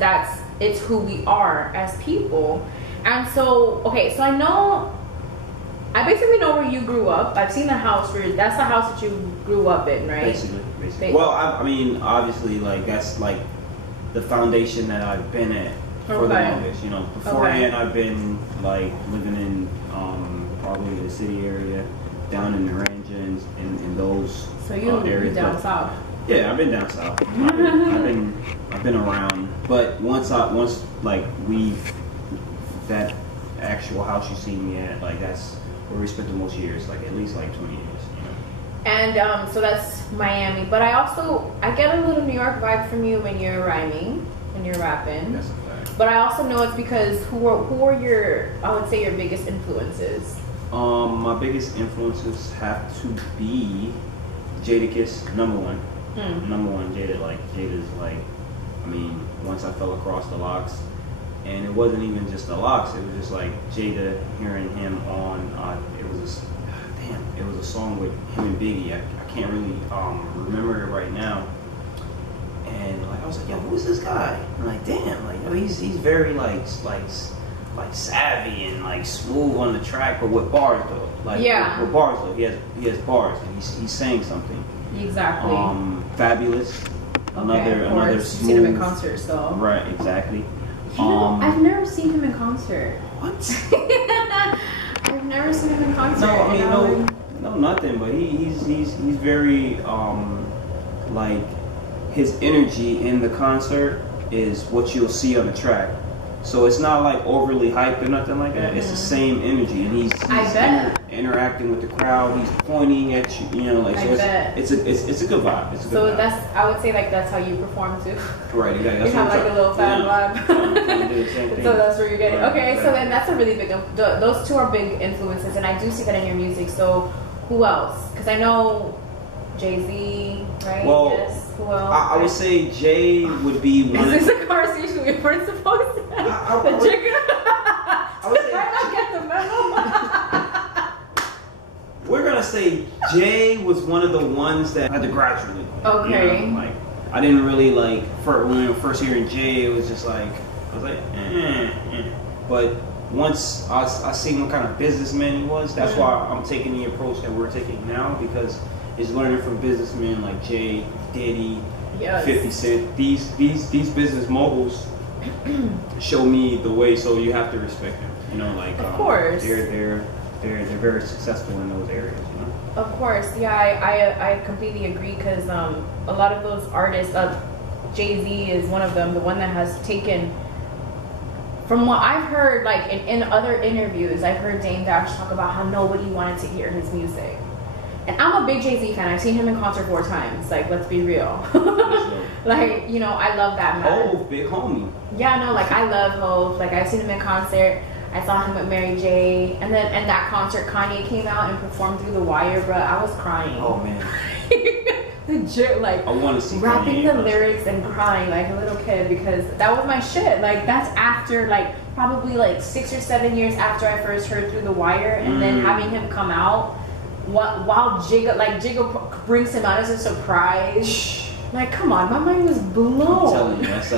it's who we are as people. And so, okay, so I basically know where you grew up. I've seen the house that's the house that you grew up in, right? Basically. Well, I mean, obviously, like, that's like the foundation that I've been at for the longest. You know, beforehand, I've been like living in probably the city area, down in Naranja, in those So you've been areas. down south. Yeah, I've been down south. I've been around. But once like that actual house you see me at, like that's where we spent the most years, like at least like 20 years. You know? And so that's Miami. But I get a little New York vibe from you when you're rhyming, when you're rapping. That's a fact. But I also know it's because who are your, I would say, your biggest influences? My biggest influences have to be Jadakiss, number one. Number one, Jada's like, I mean, once I fell across the locks, and it wasn't even just the locks, it was just like Jada, hearing him on, it was a song with him and Biggie. I can't really remember it right now. And like I was like, yo, who is this guy? I'm like, damn, like, yo, he's very like savvy and like smooth on the track, but with bars though. Like with bars though, he has bars, and he's saying something. Exactly. Fabulous. Another smooth. Seen him in concert, so. Right, exactly. You know, I've never seen him in concert. What? I've never seen him in concert. No, I mean no nothing, but he's very like his energy in the concert is what you'll see on the track. So it's not like overly hyped or nothing like that. It's the same energy, and he's interacting with the crowd. He's pointing at you, you know, like so. It's a good vibe. It's a good vibe. I would say like that's how you perform too. Right, exactly. You have like a little fan vibe. So that's where you're getting. Right, okay, exactly. So then that's a really big. Those two are big influences, and I do see that in your music. So who else? Because I know Jay-Z, right? Well, yes. Who else? I would say Jay would be one. Is this a conversation we weren't supposed to have? I would say, I not get the memo. we're gonna say Jay was one of the ones that had to gradually. Okay. You know, like I didn't really like when we were first hearing Jay, it was just like I was like, But once I seen what kind of businessman he was, that's why I'm taking the approach that we're taking now, because it's learning from businessmen like Jay, Diddy, 50 Cent. These business moguls show me the way, so you have to respect them. You know, like of course they're very successful in those areas. You know. Of course, yeah, I completely agree, because a lot of those artists, Jay-Z is one of them, the one that has taken. From what I've heard, like in other interviews, I've heard Dame Dash talk about how nobody wanted to hear his music. And I'm a big Jay-Z fan. I've seen him in concert 4 times. Like, let's be real. Like, you know, I love that man. Hov, big homie. Yeah, no, like I love Hov. Like I've seen him in concert. I saw him with Mary J. And then in that concert, Kanye came out and performed Through the Wire, bro. I was crying. Oh man. Legit, like I want to see rapping Kanye the lyrics and crying like a little kid, because that was my shit. Like that's after like probably like 6 or 7 years after I first heard Through the Wire, and then having him come out while Jigga brings him out as a surprise. Like, come on, my mind was blown. I'm telling you, that's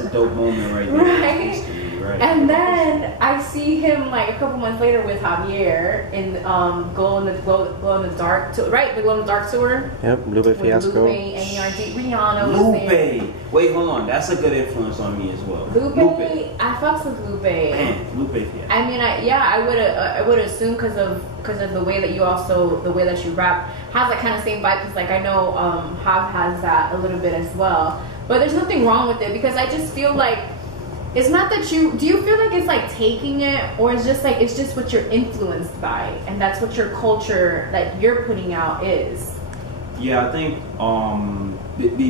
a dope moment right there. Right? Right. And then I see him like a couple months later with Javier in Glow in the Dark, right? The Glow in the Dark tour. Yep, Lupe Fiasco. Lupe and Rihanna was Lupe. there. Wait, hold on. That's a good influence on me as well. Lupe. I fucks with Lupe. Man, Lupe Fiasco. I mean, I would assume because of the way that you rap has that kind of same vibe. Because like I know Hav has that a little bit as well. But there's nothing wrong with it because I just feel like it's not that do you feel like it's like taking it, or it's just like it's just what you're influenced by and that's what your culture that you're putting out is? Yeah, I think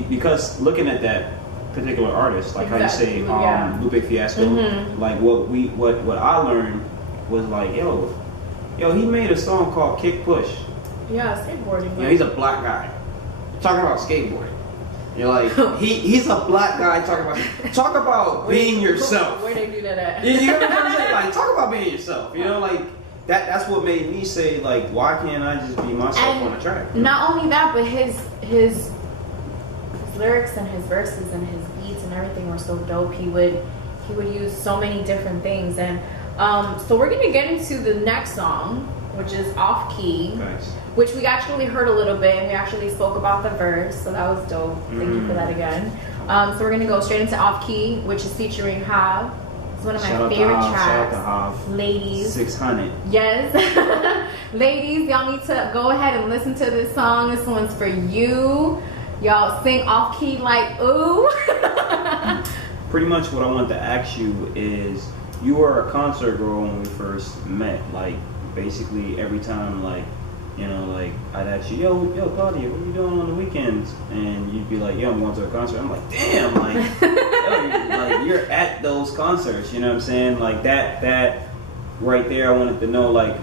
because looking at that particular artist, like Exactly. how you say Lupe Fiasco, like what I learned was like, yo, he made a song called Kick Push. Yeah, skateboarding. You know, he's a black guy talking about skateboarding. You're like, he's a black guy talk about being yourself. Where they do that at? You know what I'm saying? Like, talk about being yourself. You know, like that's what made me say, like, why can't I just be myself on the track? Not only that, but his lyrics and his verses and his beats and everything were so dope. He would use so many different things, and so we're gonna get into the next song, which is Off Key. Nice. Which we actually heard a little bit, and we actually spoke about the verse, so that was dope. Thank you for that again. So we're gonna go straight into Off Key, which is featuring Hav. It's one of my favorite tracks. Shout out to Hav. Ladies. 600. Yes. Ladies, y'all need to go ahead and listen to this song. This one's for you. Y'all sing Off Key like ooh. Pretty much what I want to ask you is, you were a concert girl when we first met. Like, basically every time, like, you know, like, I'd ask you, yo, Claudia, what are you doing on the weekends? And you'd be like, yo, I'm going to a concert. I'm like, damn, like, yo, you're at those concerts, you know what I'm saying? Like, that right there, I wanted to know, like,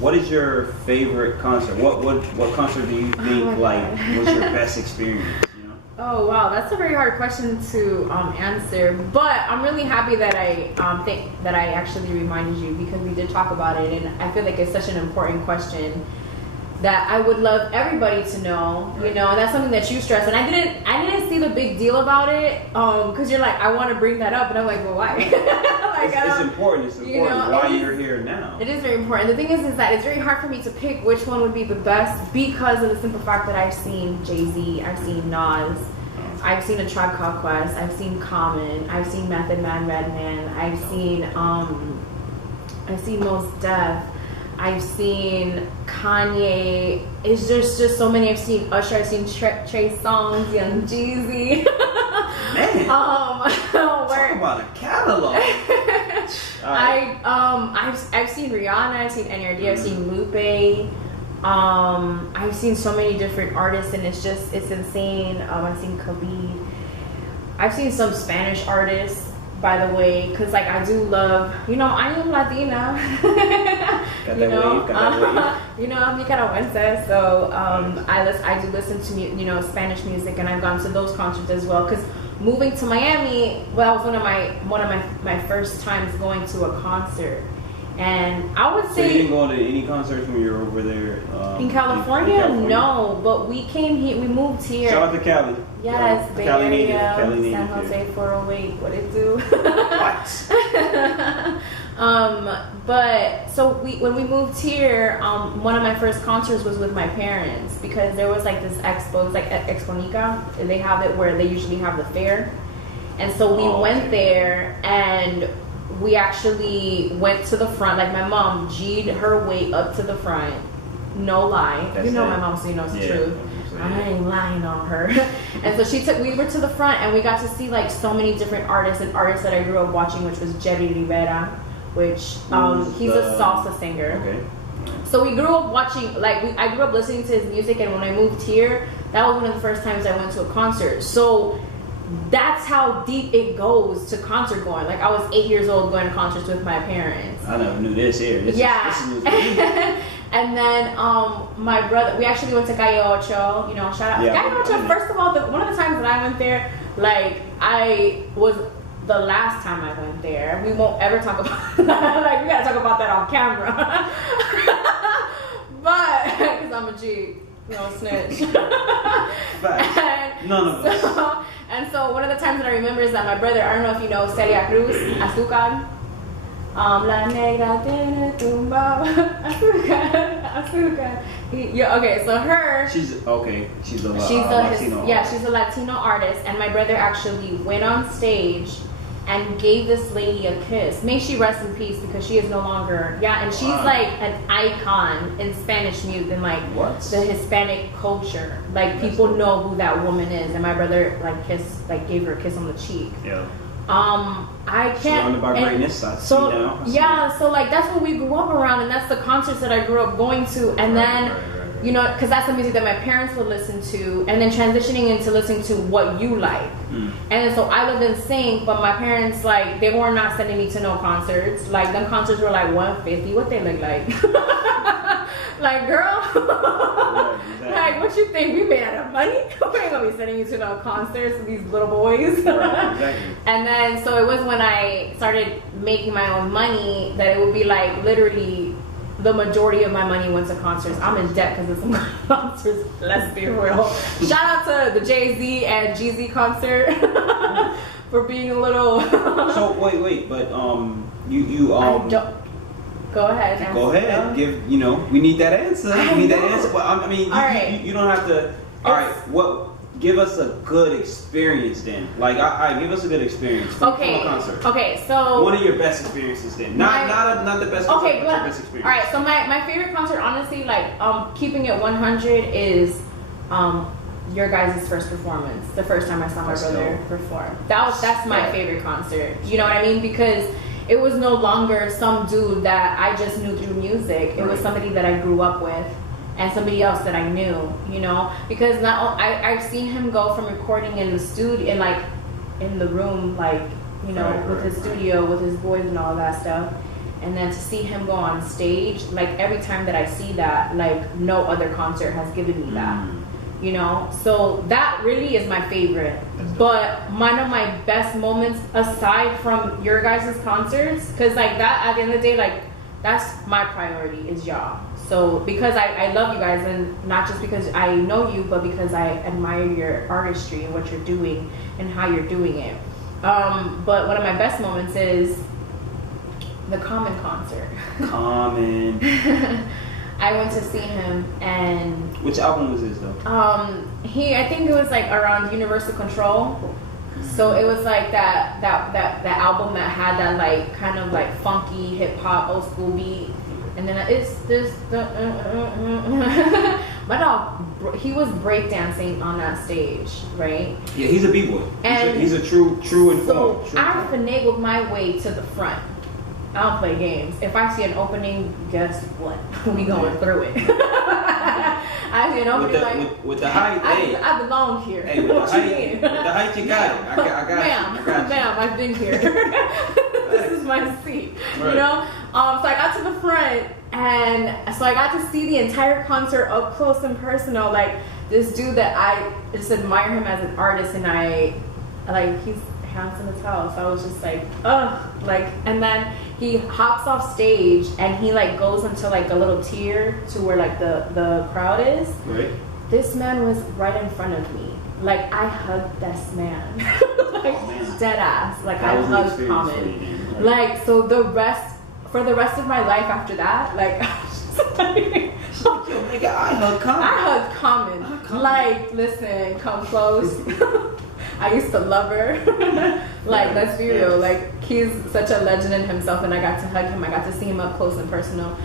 what is your favorite concert? What concert do you think, like, was your best experience, you know? Oh, wow, that's a very hard question to answer, but I'm really happy that I think that I actually reminded you, because we did talk about it, and I feel like it's such an important question that I would love everybody to know, you know, and that's something that you stress. And I didn't see the big deal about it, because you're like, I want to bring that up, and I'm like, well, why? Like, it's important. It's important. You know, why you're here now. It is very important. The thing is that it's very hard for me to pick which one would be the best, because of the simple fact that I've seen Jay-Z, I've seen Nas, I've seen A Tribe Called Quest, I've seen Common, I've seen Method Man, Redman, I've seen Mos Def, I've seen Kanye. It's just so many. I've seen Usher. I've seen Trey Songz, Young Jeezy. Man, talk where, about a catalog. I've seen Rihanna. I've seen NRD. I've seen Lupe. I've seen so many different artists, and it's insane. I've seen Khalid. I've seen some Spanish artists, by the way, because like I do love, you know, I am Latina. Got that wave. You know, I'm Nicaraguense, so I do listen to, you know, Spanish music, and I've gone to those concerts as well. Because moving to Miami, well, that was one of my first times going to a concert, and I would say. So you didn't go to any concerts when you were over there? In California? No, but we came here. We moved here. Shout out to Cali. Yes, Bay Cali Area, native. Cali native. San Jose 408. What it do? What? But so when we moved here, one of my first concerts was with my parents, because there was like this expo, it's like Exponica. They have it where they usually have the fair, and so we went there, and we actually went to the front. Like my mom G'd her way up to the front. No lie. That's you know it. my mom, so you know it's the truth. Yeah. I ain't lying on her. And so we were to the front, and we got to see like so many different artists, and artists that I grew up watching, which was Jerry Rivera, which he's a salsa singer. Okay. So we grew up watching, I grew up listening to his music, and when I moved here, that was one of the first times I went to a concert. So that's how deep it goes to concert going. Like I was 8 years old going to concerts with my parents. I never knew this here. This is news to me. And then my brother, we actually went to Calle Ocho, you know, shout out. Yeah, Calle Ocho, first of all, one of the times that I went there, like I was the last time I went there. We won't ever talk about that. Like we gotta talk about that on camera. But, because I'm a G, no snitch. None of us. And so one of the times that I remember is that my brother, I don't know if you know Celia Cruz, Azúcar. La negra tiene tumbao. Azúcar. Okay, so her. She's a Latino. she's a Latino artist, and my brother actually went on stage and gave this lady a kiss. May she rest in peace because she is no longer. Yeah, and she's like an icon in Spanish music and like the Hispanic culture. Like people know who that woman is. And my brother gave her a kiss on the cheek. Yeah. I can't. Surrounded by greatness. I see now. Yeah, so like that's what we grew up around, and that's the concerts that I grew up going to, and then. You know, because that's the music that my parents would listen to, and then transitioning into listening to what you like. And so I lived in sync, but my parents, like, they were not sending me to no concerts. Like, them concerts were like $150. What they look like? Like, girl, like, what you think? We made out of money? We ain't gonna be sending you to no concerts with these little boys. And then, so it was when I started making my own money that it would be like literally. The majority of my money went to concerts. I'm in debt because of some concerts. Let's be real. Shout out to the Jay-Z and Jeezy concert for being a little. So wait, but you I don't. Go ahead. Go ahead. Give we need that answer. We need that answer. But I mean, you don't have to. All right. What? Give us a good experience then. Like, I give us a good experience from a concert. Okay, so one of your best experiences then. Not the best concert, but your best experience. All right, so my favorite concert, honestly, like keeping it 100 is your guys' first performance. The first time I saw my brother perform. That's my favorite concert. You know what I mean? Because it was no longer some dude that I just knew through music. It was somebody that I grew up with. And somebody else that I knew, because I've seen him go from recording in the studio, in the room, with his studio, with his boys and all that stuff, and then to see him go on stage, like every time that I see that, like no other concert has given me that, So that really is my favorite. But one of my best moments, aside from your guys' concerts, because like that, at the end of the day, like that's my priority is y'all. So because I love you guys, and not just because I know you, but because I admire your artistry and what you're doing and how you're doing it. But one of my best moments is the Common concert. Common. I went to see him, and which album was this though? I think it was like around Universal Control. So it was like that album that had that like kind of like funky hip hop old school beat. And then it's this. My dog, he was breakdancing on that stage, right? Yeah, he's a b-boy. He's a true informed. So I finagled my way to the front. I don't play games. If I see an opening, guess what? We going through it. I see an opening with the height. I belong here. Hey, with the height, you got it. I got you. Ma'am, I've been here. This is my seat. Right. So I got to the front, and so I got to see the entire concert up close and personal. Like this dude that I just admire him as an artist, and he's handsome as hell. So I was just like, ugh, and then he hops off stage and he like goes into like a little tier to where like the crowd is. Right. This man was right in front of me. Like I hugged this man. Dead ass. Like I hugged Common. Like so for the rest of my life after that, like yo, nigga, I hugged Common. Like, listen, come close. I used to love her. Let's be real. Like, he's such a legend in himself, and I got to hug him. I got to see him up close and personal.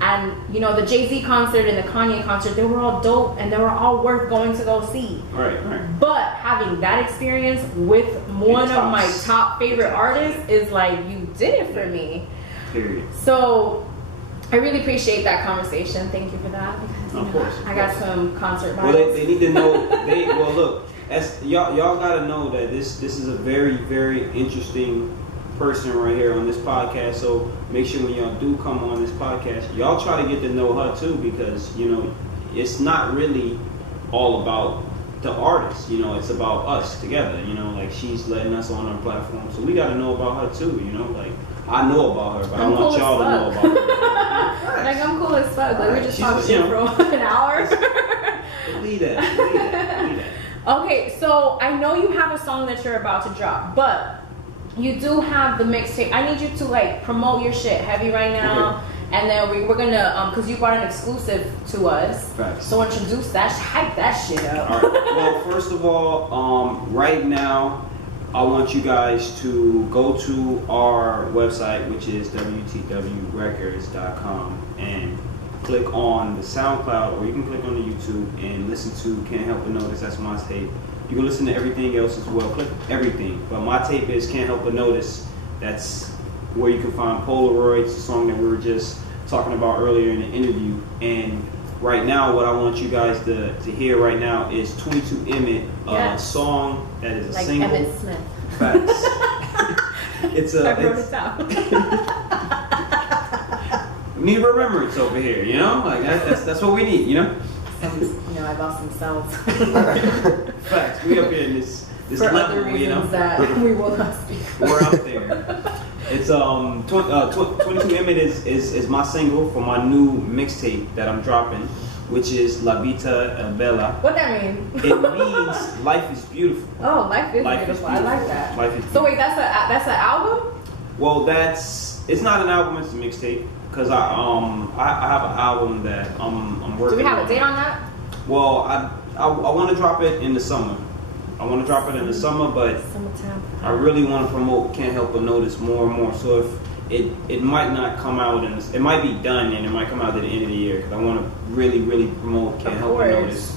And, the Jay-Z concert and the Kanye concert, they were all dope, and they were all worth going to go see. Right. But having that experience with one of my top favorite artists is like, you did it for me. Period. So, I really appreciate that conversation. Thank you for that. Because, of course. I got some concert vibes. Well, they need to know. Look. As y'all gotta know that this is a very, very interesting person right here on this podcast. So make sure when y'all do come on this podcast, y'all try to get to know her too, because it's not really all about the artist. It's about us together. Like she's letting us on our platform, so we gotta know about her too. Like I know about her, but I want y'all to know about her. Like I'm cool as fuck. Like we just talked shit for an hour. Believe that. Okay, so I know you have a song that you're about to drop, but you do have the mixtape. I need you to promote your shit heavy right now, and then we're gonna because you brought an exclusive to us. Facts. So introduce that, hype that shit up. All right. Well, first of all, right now, I want you guys to go to our website, which is wtwrecords.com, and click on the SoundCloud, or you can click on the YouTube and listen to Can't Help But Notice. That's my tape. You can listen to everything else as well. Click everything. But my tape is Can't Help But Notice. That's where you can find Polaroids, the song that we were just talking about earlier in the interview. And right now, what I want you guys to hear right now is 22 Emmett, a song that is a like single. Emmett Smith. Facts. It's a. I wrote it down. We need remembrance over here, you know? Like that's what we need, you know? I lost some cells. Facts. We up here in this For level, other reasons, you know? that we will not speak. We're out there. It's 22 Emmett is my single for my new mixtape that I'm dropping, which is La Vita Bella. What that mean? It means life is beautiful. Oh, life is beautiful. I like that. Life is beautiful. So wait, that's an album? Well, it's not an album, it's a mixtape. Cause I have an album that I'm working on. Do we have a date on that? Well, I want to drop it in the summer. I want to drop it in the summer, but Summertime. I really want to promote Can't Help But Notice more and more. So if it might not come out, and it might be done, and it might come out at the end of the year, because I want to really promote Can't Help But Notice.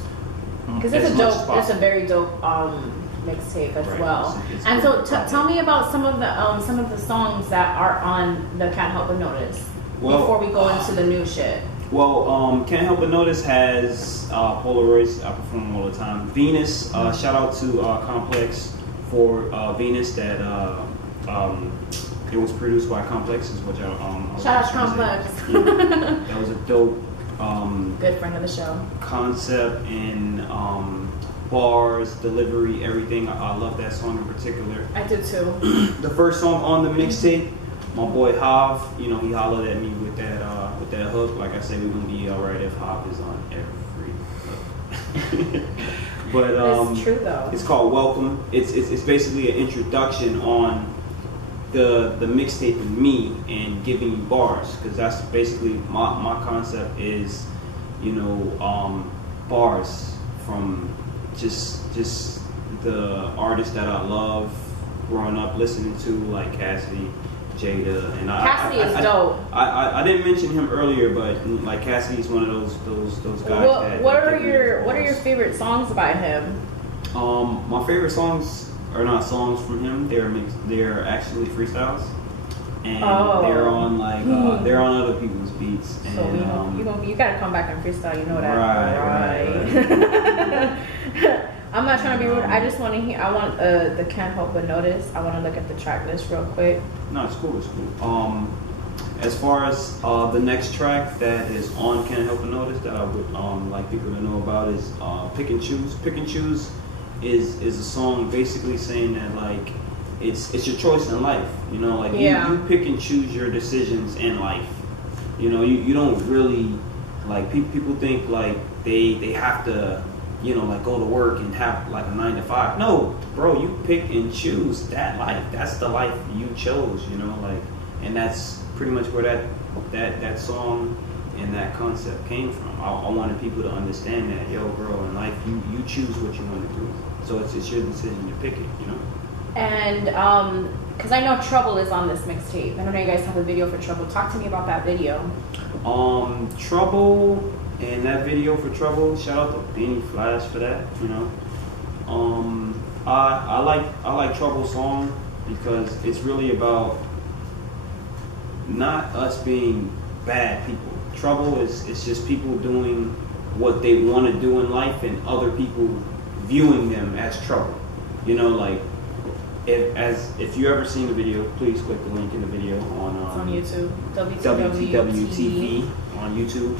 Because it's a very dope mixtape as well. It's and cool. so tell me about some of the songs that are on the Can't Help But Notice before we go into the new shit. Well, Can't Help But Notice has Polaroids. I perform all the time. Venus, shout out to Complex for Venus. That it was produced by Complex, is what y'all. Shout out Complex. That was a dope. Good friend of the show. Concept and bars, delivery, everything. I love that song in particular. I do too. The first song on the mixtape, my boy Hav, he hollered at me with that hook. Like I said, we're gonna be alright if Hav is on every hook. But it's true though. It's called Welcome. It's basically an introduction on the mixtape and me and giving you bars, because that's basically my concept is, bars from just the artists that I love growing up listening to, like Cassidy, Jada, and Cassidy is dope. I didn't mention him earlier, but like Cassidy's one of those guys. What are your favorite songs by him? My favorite songs are not songs from him. They're actually freestyles, and they're on they're on other people's beats. And, so you gotta come back and freestyle. You know that, right? I'm not trying to be rude. I just want to hear. I want the Can't Help But Notice. I want to look at the track list real quick. No, it's cool. It's cool. As far as the next track that is on Can't Help But Notice that I would like people to know about is Pick and Choose. Pick and Choose is a song basically saying that like it's your choice in life. You pick and choose your decisions in life. You don't really like people think like they have to go to work and have like a 9 to 5. No, bro, you pick and choose that life. That's the life you chose, and that's pretty much where that song and that concept came from. I wanted people to understand that, bro, in life you choose what you want to do. So it's your decision to pick it, And because I know Trouble is on this mixtape. I don't know you guys have a video for Trouble. Talk to me about that video. Trouble. And that video for Trouble, shout out to Beanie Flash for that. I like Trouble's song because it's really about not us being bad people. Trouble is just people doing what they want to do in life, and other people viewing them as trouble. If you ever seen the video, please click the link in the video on YouTube. WTWTV on YouTube.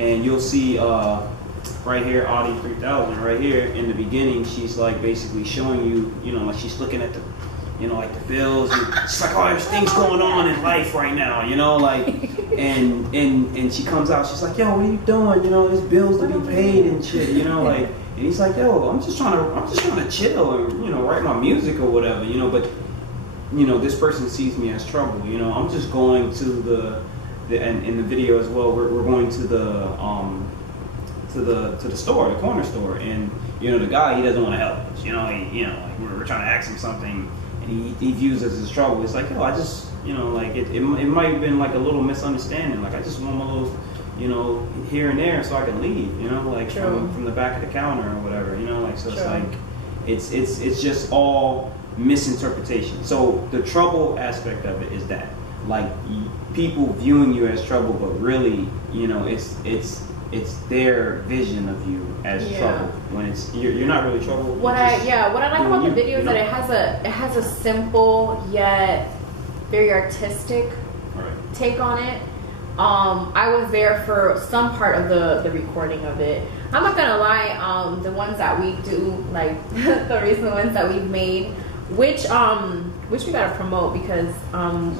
And you'll see right here, Audi 3000, right here in the beginning, she's like basically showing you, like she's looking at the, like the bills. And she's like, oh, there's things going on in life right now, and she comes out, she's like, yo, what are you doing? There's bills to be paid and shit, and he's like, yo, I'm just trying to chill and, write my music or whatever, but, this person sees me as trouble, I'm just going to and in the video as well, we're going to the store, the corner store, and you know, the guy, he doesn't want to help us. You know, like we're trying to ask him something, and he views us as trouble. It's like, yo, I just, you know, like it might have been like a little misunderstanding. Like I just want my little, you know, here and there so I can leave. You know, like from the back of the counter or whatever. You know, like so it's like it's just all misinterpretation. So the trouble aspect of it is that, like, people viewing you as trouble, but really, you know, it's their vision of you as trouble when it's you're not really trouble. What I like about the video is that it has a simple yet very artistic take on it. I was there for some part of the recording of it. I'm not gonna lie, the ones that we do, like the recent ones that we've made, which we gotta promote because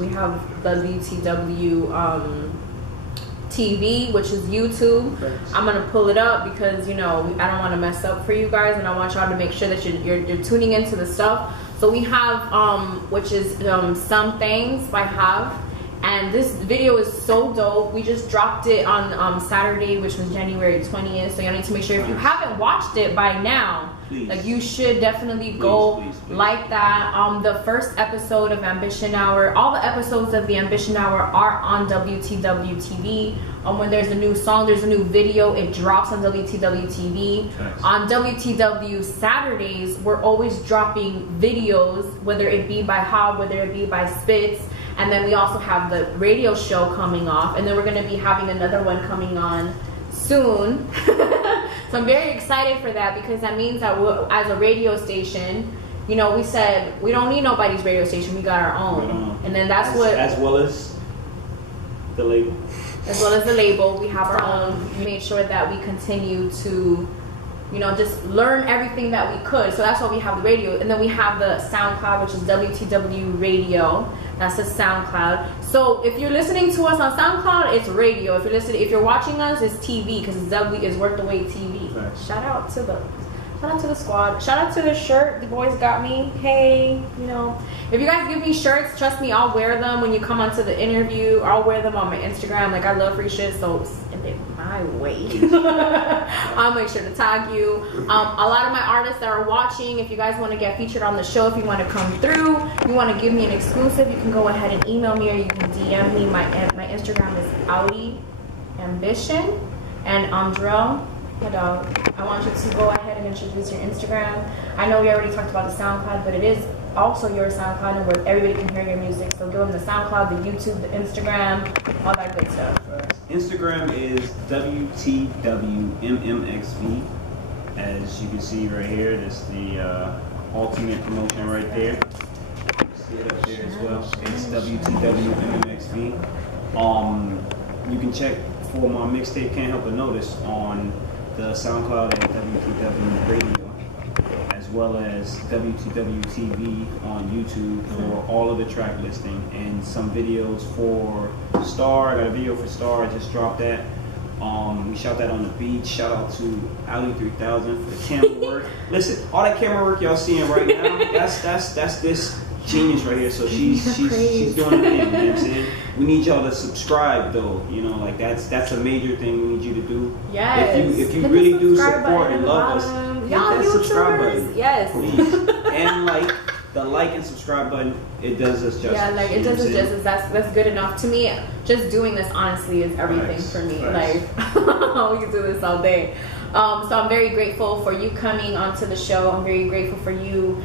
we have the WTW TV, which is YouTube. I'm gonna pull it up because, you know, I don't want to mess up for you guys, and I want y'all to make sure that you're tuning into the stuff. So we have which is Some Things by Have, and this video is so dope. We just dropped it on Saturday, which was January 20th. So you need to make sure if you haven't watched it by now, like you should definitely go like that. The first episode of Ambition Hour, all the episodes of the Ambition Hour are on WTW TV. When there's a new song, there's a new video, it drops on WTW TV. Nice. On WTW Saturdays, we're always dropping videos, whether it be by Hob, whether it be by Spitz. And then we also have the radio show coming off, and then we're going to be having another one coming on soon. So I'm very excited for that because that means that as a radio station, you know, we said we don't need nobody's radio station, we got our own. And then that's as well as the label. As well as the label, we have our own. We made sure that we continue to, you know, just learn everything that we could. So that's why we have the radio. And then we have the SoundCloud, which is WTW Radio. That's the SoundCloud. So if you're listening to us on SoundCloud, it's radio. If you're watching us, it's TV, because W is Worth the Wait TV. Right. Shout out to the squad. Shout out to the shirt. The boys got me. Hey, you know, if you guys give me shirts, trust me, I'll wear them when you come onto the interview. I'll wear them on my Instagram. Like, I love free shit, so send it my way. I'll make sure to tag you. A lot of my artists that are watching, if you guys want to get featured on the show, if you want to come through, you want to give me an exclusive, you can go ahead and email me, or you can DM me. My Instagram is Audi Ambition, and Andrell. My dog, I want you to go ahead and introduce your Instagram. I know we already talked about the SoundCloud, but it is also your SoundCloud, and where everybody can hear your music. So give them the SoundCloud, the YouTube, the Instagram, all that good stuff. Instagram is WTWMMXV. As you can see right here, that's the ultimate promotion right there. See it up there as well. It's WTWMMXV. You can check for my mixtape Can't Help But Notice on the SoundCloud and WTW Radio, as well as WTW TV on YouTube for all of the track listing and some videos for Star. I got a video for Star, I just dropped that. We shot that on the beach. Shout out to Audi 3000 for the camera work. Listen, all that camera work y'all seeing right now, that's this genius right here. So she's doing the thing, you know what I'm saying? We need y'all to subscribe though, you know, like that's a major thing we need you to do. Yes. If you really do support and love us, hit that subscribe button. Yes. Please. And like the like and subscribe button, it does us justice. Yeah, like it does us justice. That's good enough. To me, just doing this honestly is everything for me. Like we can do this all day. So I'm very grateful for you coming onto the show. I'm very grateful for you,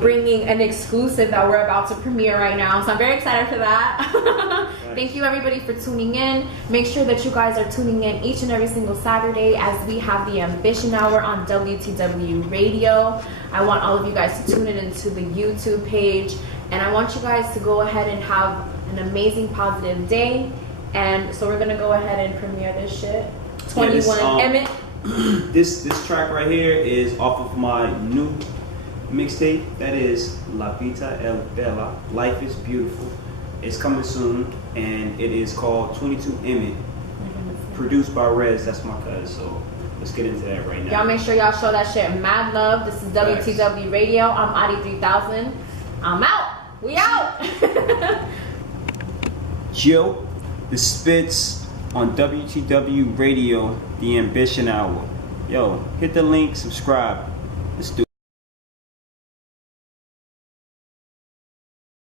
bringing an exclusive that we're about to premiere right now. So I'm very excited for that. Thank you everybody for tuning in. Make sure that you guys are tuning in each and every single Saturday as we have the Ambition Hour on WTW Radio. I want all of you guys to tune in into the YouTube page, and I want you guys to go ahead and have an amazing positive day. And so we're gonna go ahead and premiere this shit. 21 Emmett. This track right here is off of my new mixtape. That is La Vita El Bella. Life is Beautiful. It's coming soon, and it is called 22 Emmett. Produced by Rez. That's my cuz. So let's get into that right now. Y'all make sure y'all show that shit mad love. This is WTW Radio. I'm Audi 3000. I'm out. We out. Yo, the Spitz on WTW Radio, the Ambition Hour. yo, hit the link, subscribe. Let's do it.